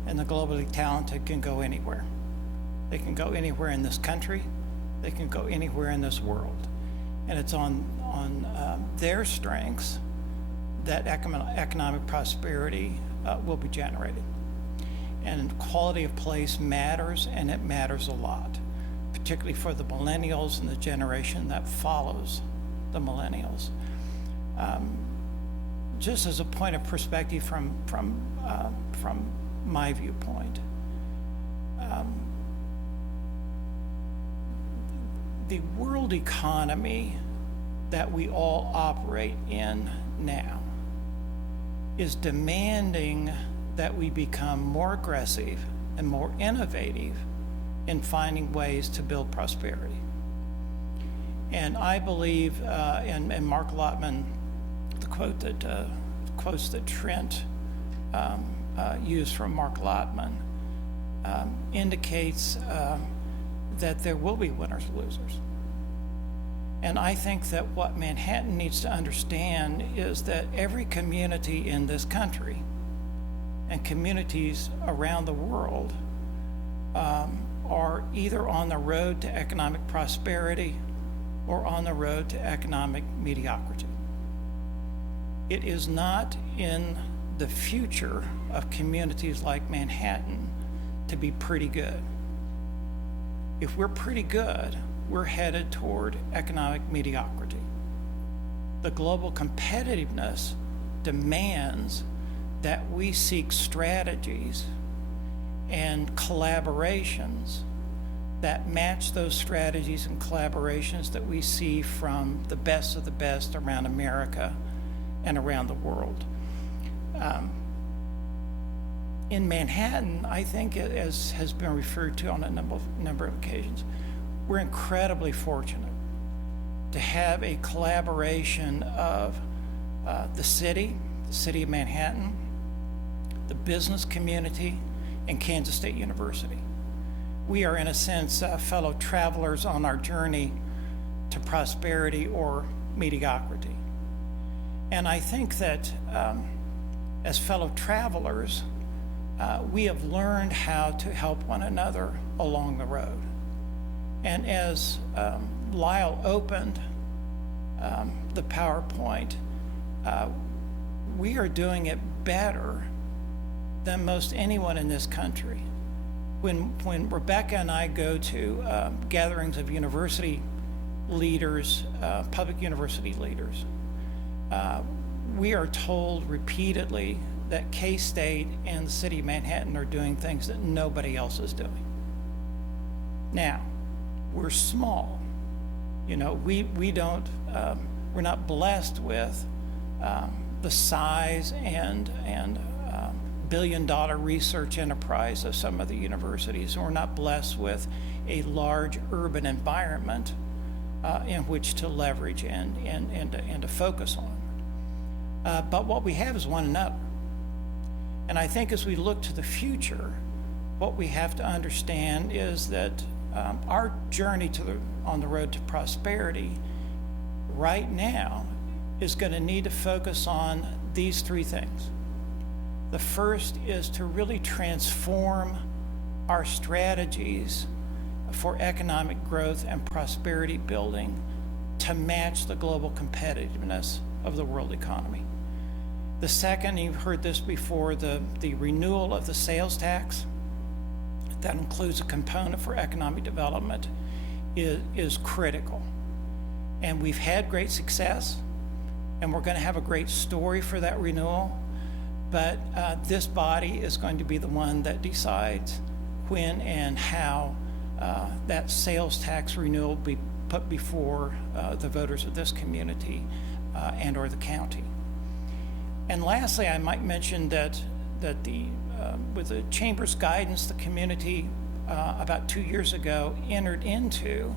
and the globally talented can go anywhere. They can go anywhere in this country, they can go anywhere in this world. And it's on their strengths that economic prosperity will be generated. And quality of place matters, and it matters a lot, particularly for the millennials and the generation that follows the millennials. Just as a point of perspective from my viewpoint, the world economy that we all operate in now is demanding that we become more aggressive and more innovative in finding ways to build prosperity. And I believe, and Mark Lotman, the quotes that Trent used from Mark Lotman indicates that there will be winners and losers. And I think that what Manhattan needs to understand is that every community in this country and communities around the world are either on the road to economic prosperity or on the road to economic mediocrity. It is not in the future of communities like Manhattan to be pretty good. If we're pretty good, we're headed toward economic mediocrity. The global competitiveness demands that we seek strategies and collaborations that match those strategies and collaborations that we see from the best of the best around America and around the world. In Manhattan, I think, as has been referred to on a number of occasions, we're incredibly fortunate to have a collaboration of the city of Manhattan, the business community, and Kansas State University. We are, in a sense, fellow travelers on our journey to prosperity or mediocrity. And I think that as fellow travelers, we have learned how to help one another along the road. And as Lyle opened the PowerPoint, we are doing it better than most anyone in this country. When Rebecca and I go to gatherings of university leaders, public university leaders, we are told repeatedly that K-State and the city of Manhattan are doing things that nobody else is doing. Now, we're small. You know, we don't, we're not blessed with the size and billion-dollar research enterprise of some of the universities. We're not blessed with a large urban environment in which to leverage and to focus on. But what we have is one another. And I think as we look to the future, what we have to understand is that our journey on the road to prosperity right now is going to need to focus on these three things. The first is to really transform our strategies for economic growth and prosperity building to match the global competitiveness of the world economy. The second, you've heard this before, the renewal of the sales tax that includes a component for economic development is critical. And we've had great success, and we're going to have a great story for that renewal, but this body is going to be the one that decides when and how that sales tax renewal put before the voters of this community and or the county. And lastly, I might mention that with the Chamber's guidance, the community about 2 years ago entered into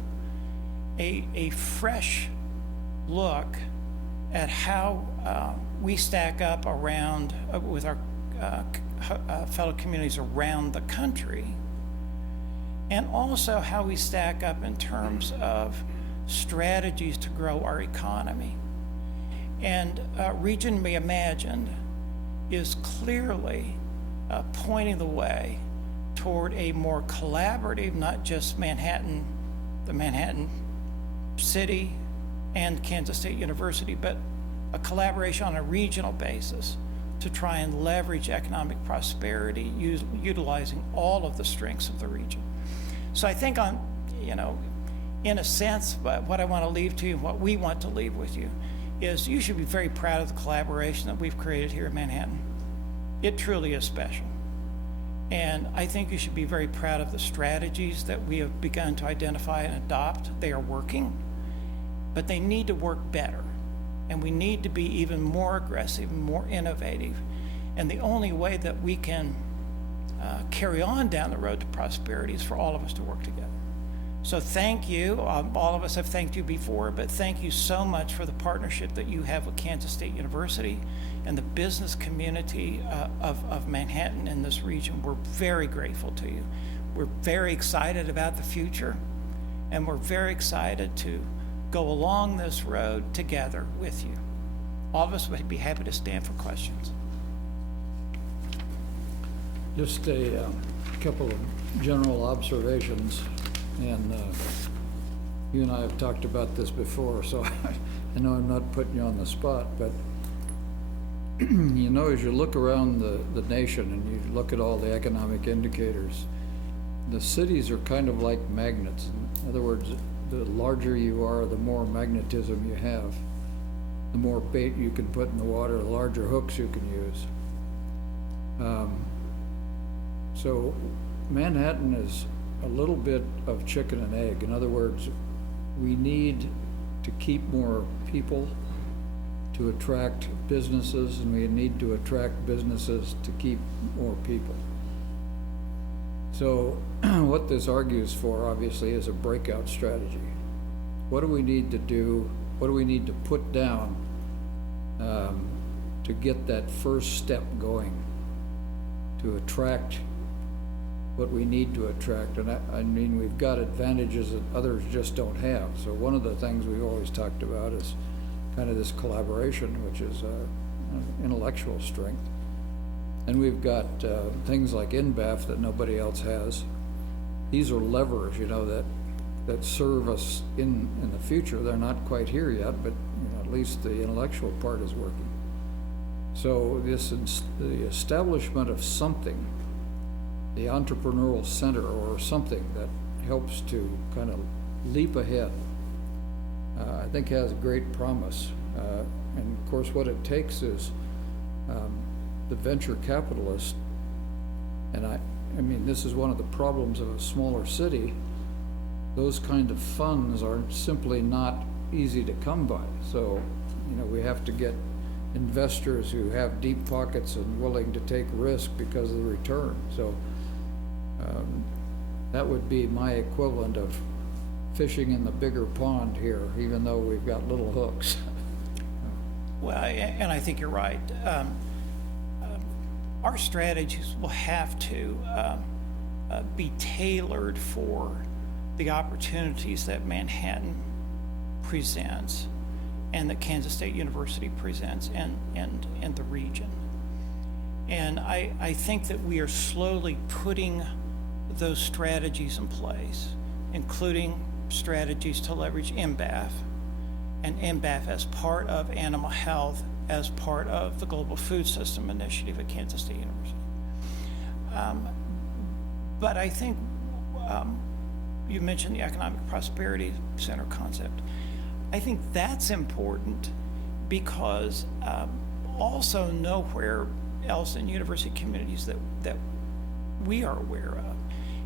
a fresh look at how we stack up around with our fellow communities around the country, and also how we stack up in terms of strategies to grow our economy. And Region Reimagined is clearly pointing the way toward a more collaborative, not just Manhattan, the Manhattan City and Kansas State University, but a collaboration on a regional basis to try and leverage economic prosperity, utilizing all of the strengths of the region. So I think in a sense, what I want to leave to you, what we want to leave with you, is you should be very proud of the collaboration that we've created here in Manhattan. It truly is special. And I think you should be very proud of the strategies that we have begun to identify and adopt. They are working, but they need to work better. And we need to be even more aggressive and more innovative. And the only way that we can carry on down the road to prosperity is for all of us to work together. So thank you. All of us have thanked you before, but thank you so much for the partnership that you have with Kansas State University and the business community of Manhattan and this region. We're very grateful to you. We're very excited about the future, and we're very excited to go along this road together with you. All of us would be happy to stand for questions. Just a couple of general observations, and you and I have talked about this before, so I know I'm not putting you on the spot, but you know, as you look around the nation and you look at all the economic indicators, the cities are kind of like magnets. In other words, the larger you are, the more magnetism you have. The more bait you can put in the water, the larger hooks you can use. So Manhattan is a little bit of chicken and egg. In other words, we need to keep more people to attract businesses, and we need to attract businesses to keep more people. So what this argues for, obviously, is a breakout strategy. What do we need to do? What do we need to put down to get that first step going, to attract what we need to attract? And I mean, we've got advantages that others just don't have. So one of the things we've always talked about is kind of this collaboration, which is intellectual strength. And we've got things like INBAF that nobody else has. These are levers, you know, that serve us in the future. They're not quite here yet, but at least the intellectual part is working. So the establishment of something, the entrepreneurial center or something that helps to kind of leap ahead, I think has great promise. And of course what it takes is the venture capitalist, and I mean, this is one of the problems of a smaller city. Those kind of funds are simply not easy to come by. So, we have to get investors who have deep pockets and willing to take risk because of the return. So that would be my equivalent of fishing in the bigger pond here, even though we've got little hooks. Well, and I think you're right. Our strategies will have to be tailored for the opportunities that Manhattan presents and that Kansas State University presents and the region. And I think that we are slowly putting those strategies in place, including strategies to leverage INBAF, and INBAF as part of animal health, as part of the Global Food System Initiative at Kansas State University. But I think you mentioned the Economic Prosperity Center concept. I think that's important because also nowhere else in university communities that we are aware of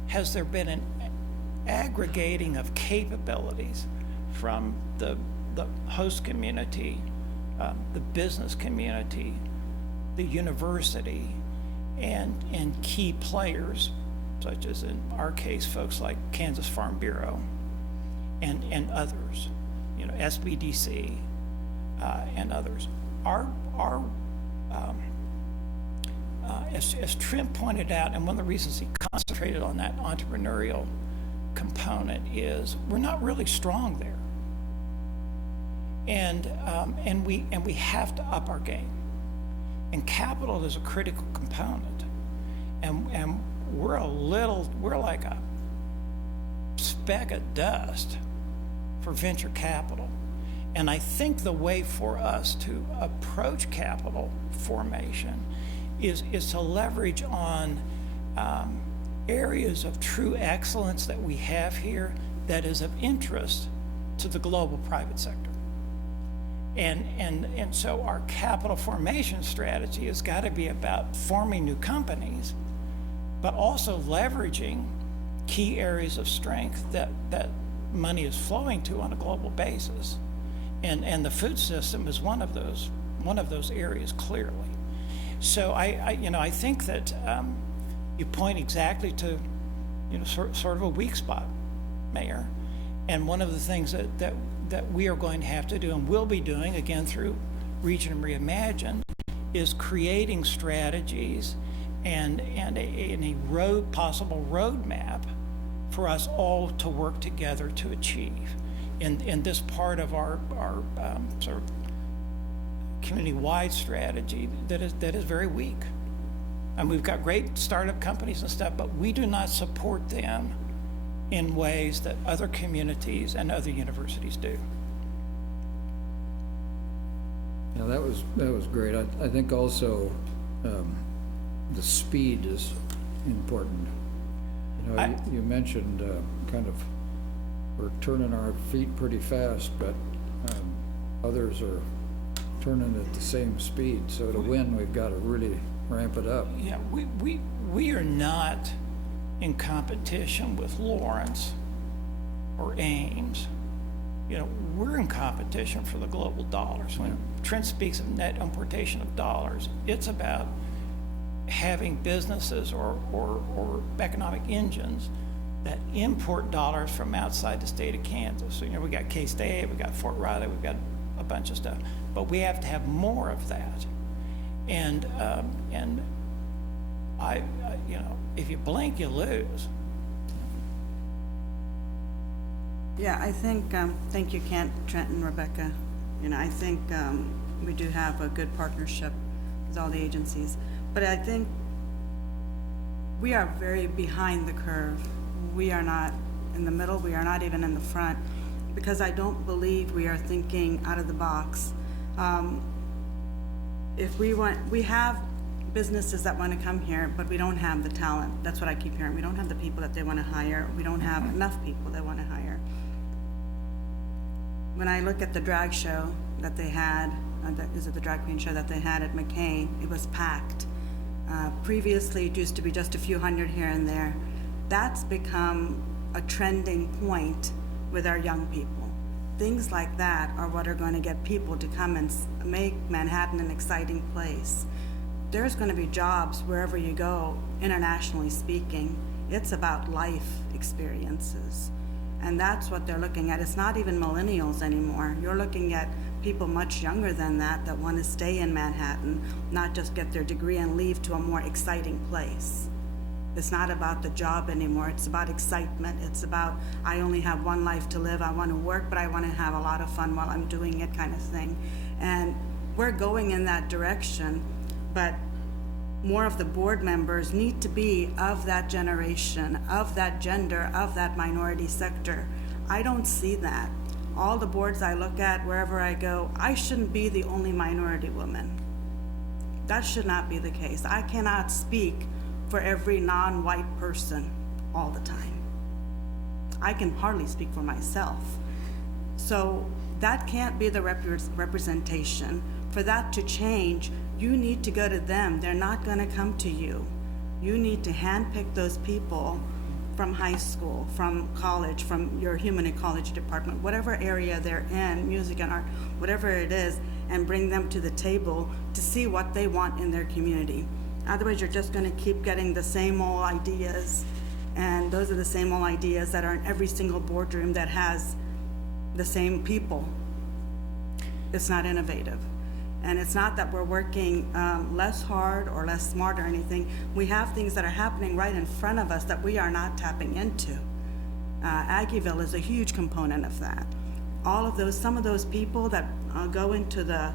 has there been an aggregating of capabilities from the host community, the business community, the university, and key players, such as in our case, folks like Kansas Farm Bureau and others, you know, SBDC and others. As Trent pointed out, and one of the reasons he concentrated on that entrepreneurial component is we're not really strong there, and we have to up our game. And capital is a critical component, and we're like a speck of dust for venture capital. And I think the way for us to approach capital formation is to leverage on areas of true excellence that we have here that is of interest to the global private sector. And so our capital formation strategy has got to be about forming new companies, but also leveraging key areas of strength that money is flowing to on a global basis. And the food system is one of those areas, clearly. So I think that you point exactly to, you know, sort of a weak spot, Mayor. And one of the things that we are going to have to do, and will be doing again through Region Reimagined, is creating strategies and a possible roadmap for us all to work together to achieve. In this part of our sort of community-wide strategy that is very weak. And we've got great startup companies and stuff, but we do not support them in ways that other communities and other universities do. Yeah, that was great. I think also the speed is important. You know, you mentioned kind of we're turning our feet pretty fast, but others are turning at the same speed. So to win, we've got to really ramp it up. Yeah, we are not in competition with Lawrence or Ames. You know, we're in competition for the global dollars. When Trent speaks of net importation of dollars, it's about having businesses or economic engines that import dollars from outside the state of Kansas. So, you know, we got K-State, we got Fort Riley, we've got a bunch of stuff, but we have to have more of that. And I you know, if you blink, you lose. Yeah, I think, thank you, Kent, Trent, and Rebecca. You know, I think we do have a good partnership with all the agencies, but I think we are very behind the curve. We are not in the middle, we are not even in the front, because I don't believe we are thinking out of the box. If we have businesses that want to come here, but we don't have the talent. That's what I keep hearing. We don't have the people that they want to hire. We don't have enough people that want to hire. When I look at the drag show that they had, is it the drag queen show that they had at McCain, it was packed. Previously, it used to be just a few hundred here and there. That's become a trending point with our young people. Things like that are what are going to get people to come and make Manhattan an exciting place. There's going to be jobs wherever you go, internationally speaking. It's about life experiences. And that's what they're looking at. It's not even millennials anymore. You're looking at people much younger than that want to stay in Manhattan, not just get their degree and leave to a more exciting place. It's not about the job anymore. It's about excitement. It's about, I only have one life to live. I want to work, but I want to have a lot of fun while I'm doing it, kind of thing. And we're going in that direction, but more of the board members need to be of that generation, of that gender, of that minority sector. I don't see that. All the boards I look at, wherever I go, I shouldn't be the only minority woman. That should not be the case. I cannot speak for every non-white person all the time. I can hardly speak for myself. So that can't be the representation. For that to change, you need to go to them. They're not going to come to you. You need to handpick those people from high school, from college, from your human ecology department, whatever area they're in, music and art, whatever it is, and bring them to the table to see what they want in their community. Otherwise, you're just gonna keep getting the same old ideas, and those are the same old ideas that are in every single boardroom that has the same people. It's not innovative. And it's not that we're working less hard or less smart or anything. We have things that are happening right in front of us that we are not tapping into. Aggieville is a huge component of that. All of those, some of those people that go into the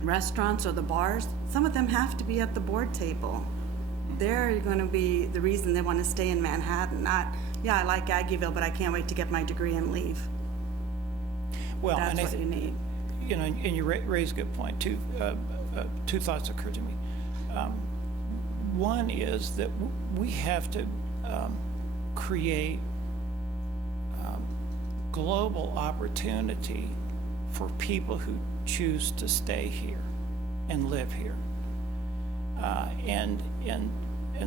restaurants or the bars, some of them have to be at the board table. They're going to be the reason they want to stay in Manhattan, not, yeah, I like Aggieville, but I can't wait to get my degree and leave. Well, That's and I what you need. you know, and you raise a good point. Two thoughts occur to me. One is that we have to create global opportunity for people who choose to stay here and live here. And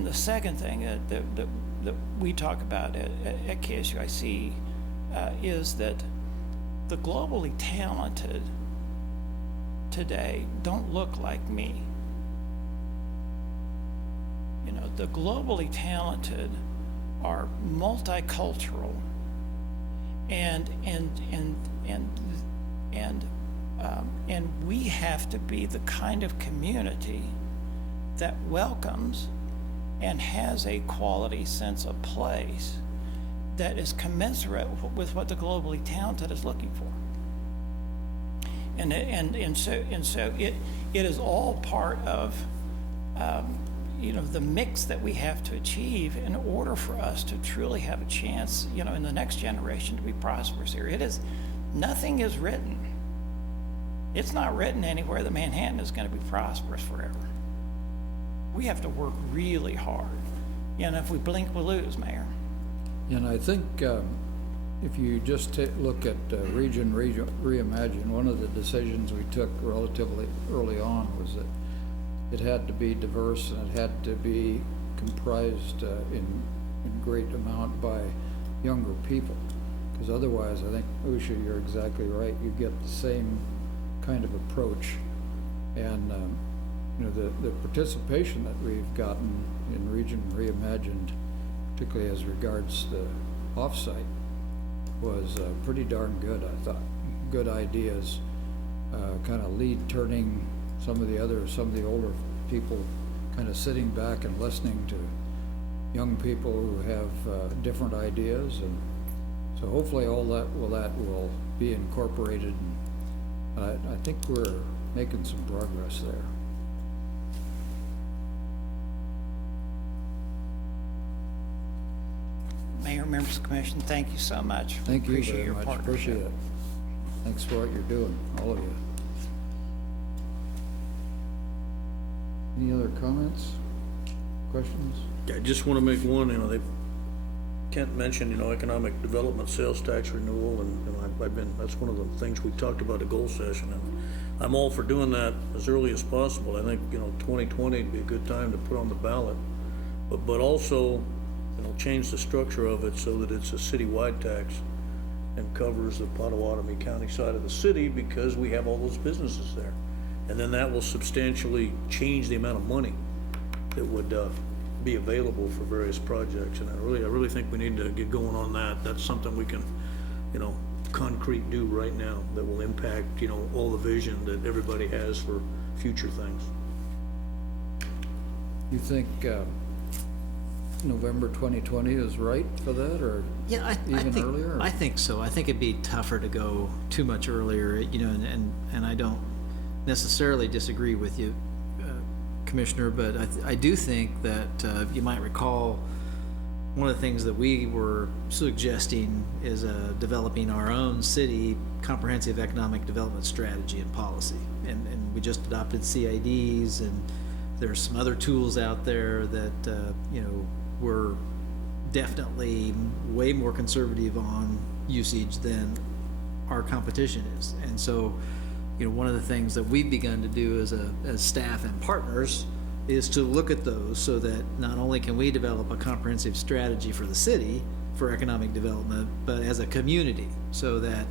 the second thing that we talk about at KSUIC is that the globally talented today don't look like me. You know, the globally talented are multicultural, and we have to be the kind of community that welcomes and has a quality sense of place that is commensurate with what the globally talented is looking for. And so it is all part of you know, the mix that we have to achieve in order for us to truly have a chance, you know, in the next generation to be prosperous here. Nothing is written. It's not written anywhere that Manhattan is going to be prosperous forever. We have to work really hard. You know, if we blink, we lose, Mayor. And I think if you just look at Region Reimagine, one of the decisions we took relatively early on was that it had to be diverse and it had to be comprised in great amount by younger people. Because otherwise, I think, Usha, you're exactly right. You get the same kind of approach. And you know, the participation that we've gotten in Region Reimagined, particularly as regards the offsite, was pretty darn good, I thought. Good ideas, kind of lead turning some of the older people kind of sitting back and listening to young people who have different ideas. And so hopefully all that will be incorporated. And I think we're making some progress there. Mayor, members of the commission, thank you so much. Thank you Appreciate very your much. partnership. Appreciate it. Thanks for what you're doing, all of you. Any other comments, questions? I just want to make one, you know, Kent mentioned, you know, economic development, sales tax renewal, and, you know, that's one of the things we talked about at goal session, and I'm all for doing that as early as possible. I think, you know, 2020 would be a good time to put on the ballot, but also, you know, change the structure of it so that it's a citywide tax and covers the Potawatomi County side of the city because we have all those businesses there. And then that will substantially change the amount of money that would be available for various projects. And I really think we need to get going on that. That's something we can, you know, concrete do right now that will impact, you know, all the vision that everybody has for future things. You think November 2020 is right for that, or Yeah, I even think, earlier? I think so. I think it'd be tougher to go too much earlier, you know, and I don't necessarily disagree with you, Commissioner, but I do think that you might recall one of the things that we were suggesting is developing our own city comprehensive economic development strategy and policy. And we just adopted CIDs, and there's some other tools out there that, you know, we're definitely way more conservative on usage than our competition is. And so, you know, one of the things that we've begun to do as staff and partners is to look at those so that not only can we develop a comprehensive strategy for the city for economic development, but as a community, so that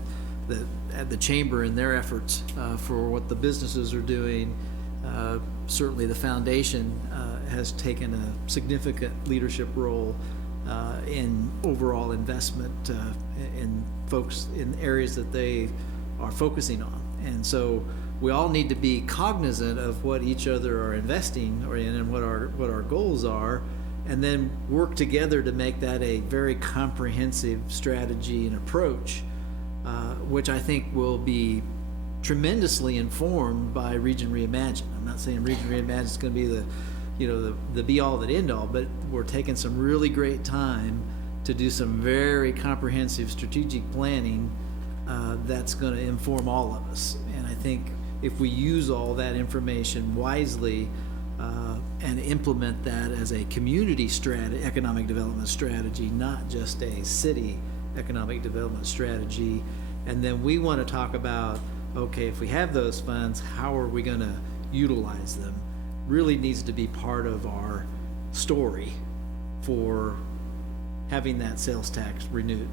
the chamber in their efforts for what the businesses are doing, certainly the foundation has taken a significant leadership role in overall investment in folks in areas that they are focusing on. And so we all need to be cognizant of what each other are investing or in and what our goals are, and then work together to make that a very comprehensive strategy and approach, which I think will be tremendously informed by Region Reimagine. I'm not saying Region Reimagine is going to be the be all that end all, but we're taking some really great time to do some very comprehensive strategic planning that's going to inform all of us. And I think if we use all that information wisely and implement that as a community economic development strategy, not just a city economic development strategy, and then we want to talk about, okay, if we have those funds, how are we going to utilize them? Really needs to be part of our story for having that sales tax renewed.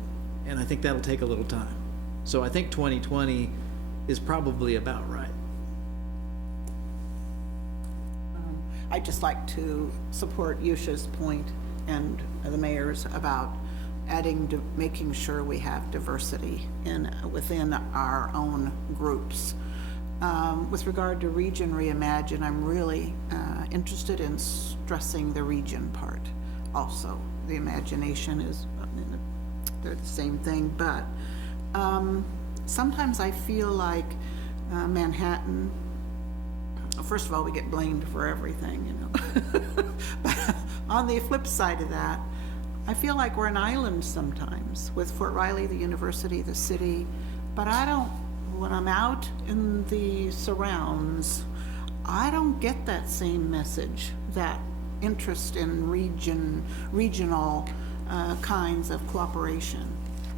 And I think that'll take a little time. So I think 2020 is probably about right. I'd just like to support Yusha's point and the mayor's about making sure we have diversity within our own groups. With regard to Region Reimagine, I'm really interested in stressing the region part also. The imagination is, they're the same thing, but sometimes I feel like Manhattan, first of all, we get blamed for everything, you know. But on the flip side of that, I feel like we're an island sometimes with Fort Riley, the university, the city, but when I'm out in the surrounds, I don't get that same message, that interest in regional kinds of cooperation.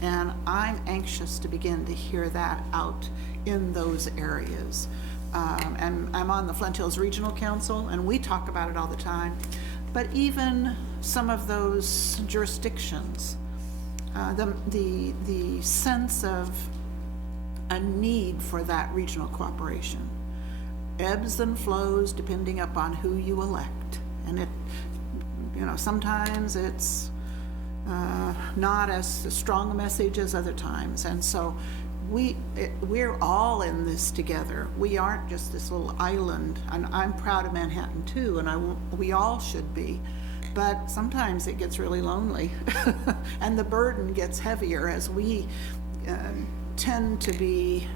And I'm anxious to begin to hear that out in those areas. And I'm on the Flint Hills Regional Council, and we talk about it all the time. But even some of those jurisdictions, the sense of a need for that regional cooperation ebbs and flows depending upon who you elect. And sometimes it's not as strong a message as other times. And so we're all in this together. We aren't just this little island. And I'm proud of Manhattan too, and we all should be. But sometimes it gets really lonely, and the burden gets heavier as we tend to be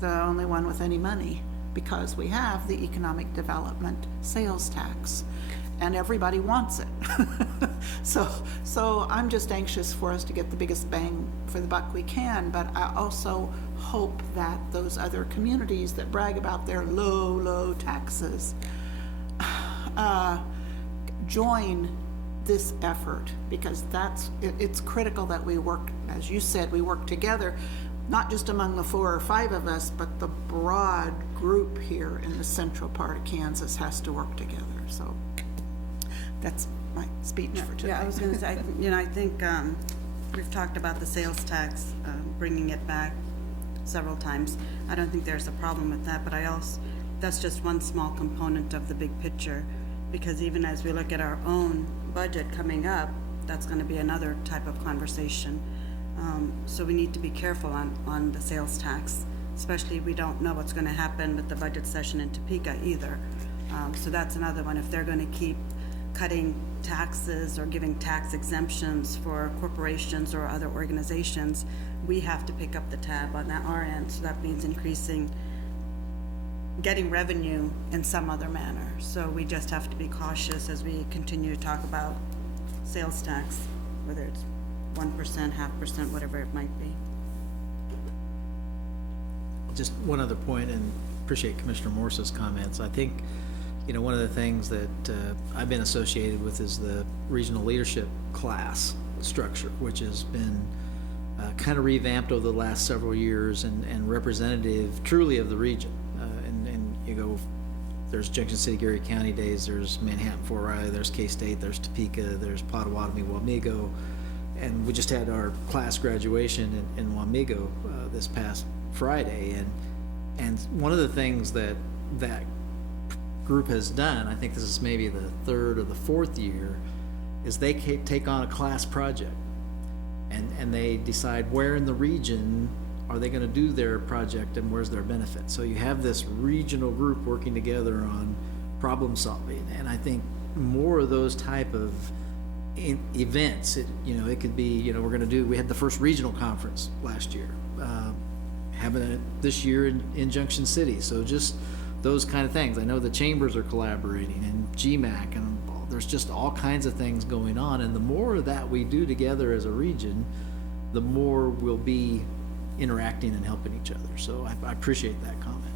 the only one with any money, because we have the economic development sales tax, and everybody wants it. So I'm just anxious for us to get the biggest bang for the buck we can, but I also hope that those other communities that brag about their low taxes join this effort, because it's critical that we work, as you said, we work together, not just among the 4 or 5 of us, but the broad group here in the central part of Kansas has to work together. So that's my speech for today. Yeah, I was going to say, I think we've talked about the sales tax, bringing it back several times. I don't think there's a problem with that, but that's just one small component of the big picture, because even as we look at our own budget coming up, that's going to be another type of conversation. So we need to be careful on the sales tax, especially we don't know what's going to happen with the budget session in Topeka either. So that's another one. If they're going to keep cutting taxes or giving tax exemptions for corporations or other organizations, we have to pick up the tab on our end. So that means getting revenue in some other manner. So we just have to be cautious as we continue to talk about sales tax, whether it's 1%, 0.5%, whatever it might be. Just one other point, and appreciate Commissioner Morse's comments. I think, one of the things that I've been associated with is the regional leadership class structure, which has been kind of revamped over the last several years and representative truly of the region. And you go there's Junction City, Geary County Days, there's Manhattan, Fort Riley, there's K-State, there's Topeka, there's Potawatomi, Wamego, and we just had our class graduation in Wamego this past Friday, and one of the things that group has done, I think this is maybe the third or the fourth year, is they take on a class project, and they decide where in the region are they gonna do their project and where's their benefit. So you have this regional group working together on problem solving, and I think more of those type of events, it could be, we had the first regional conference last year, having it this year in Junction City, so just those kind of things. I know the chambers are collaborating, and GMAC, and there's just all kinds of things going on, and the more of that we do together as a region, the more we'll be interacting and helping each other. So I appreciate that comment.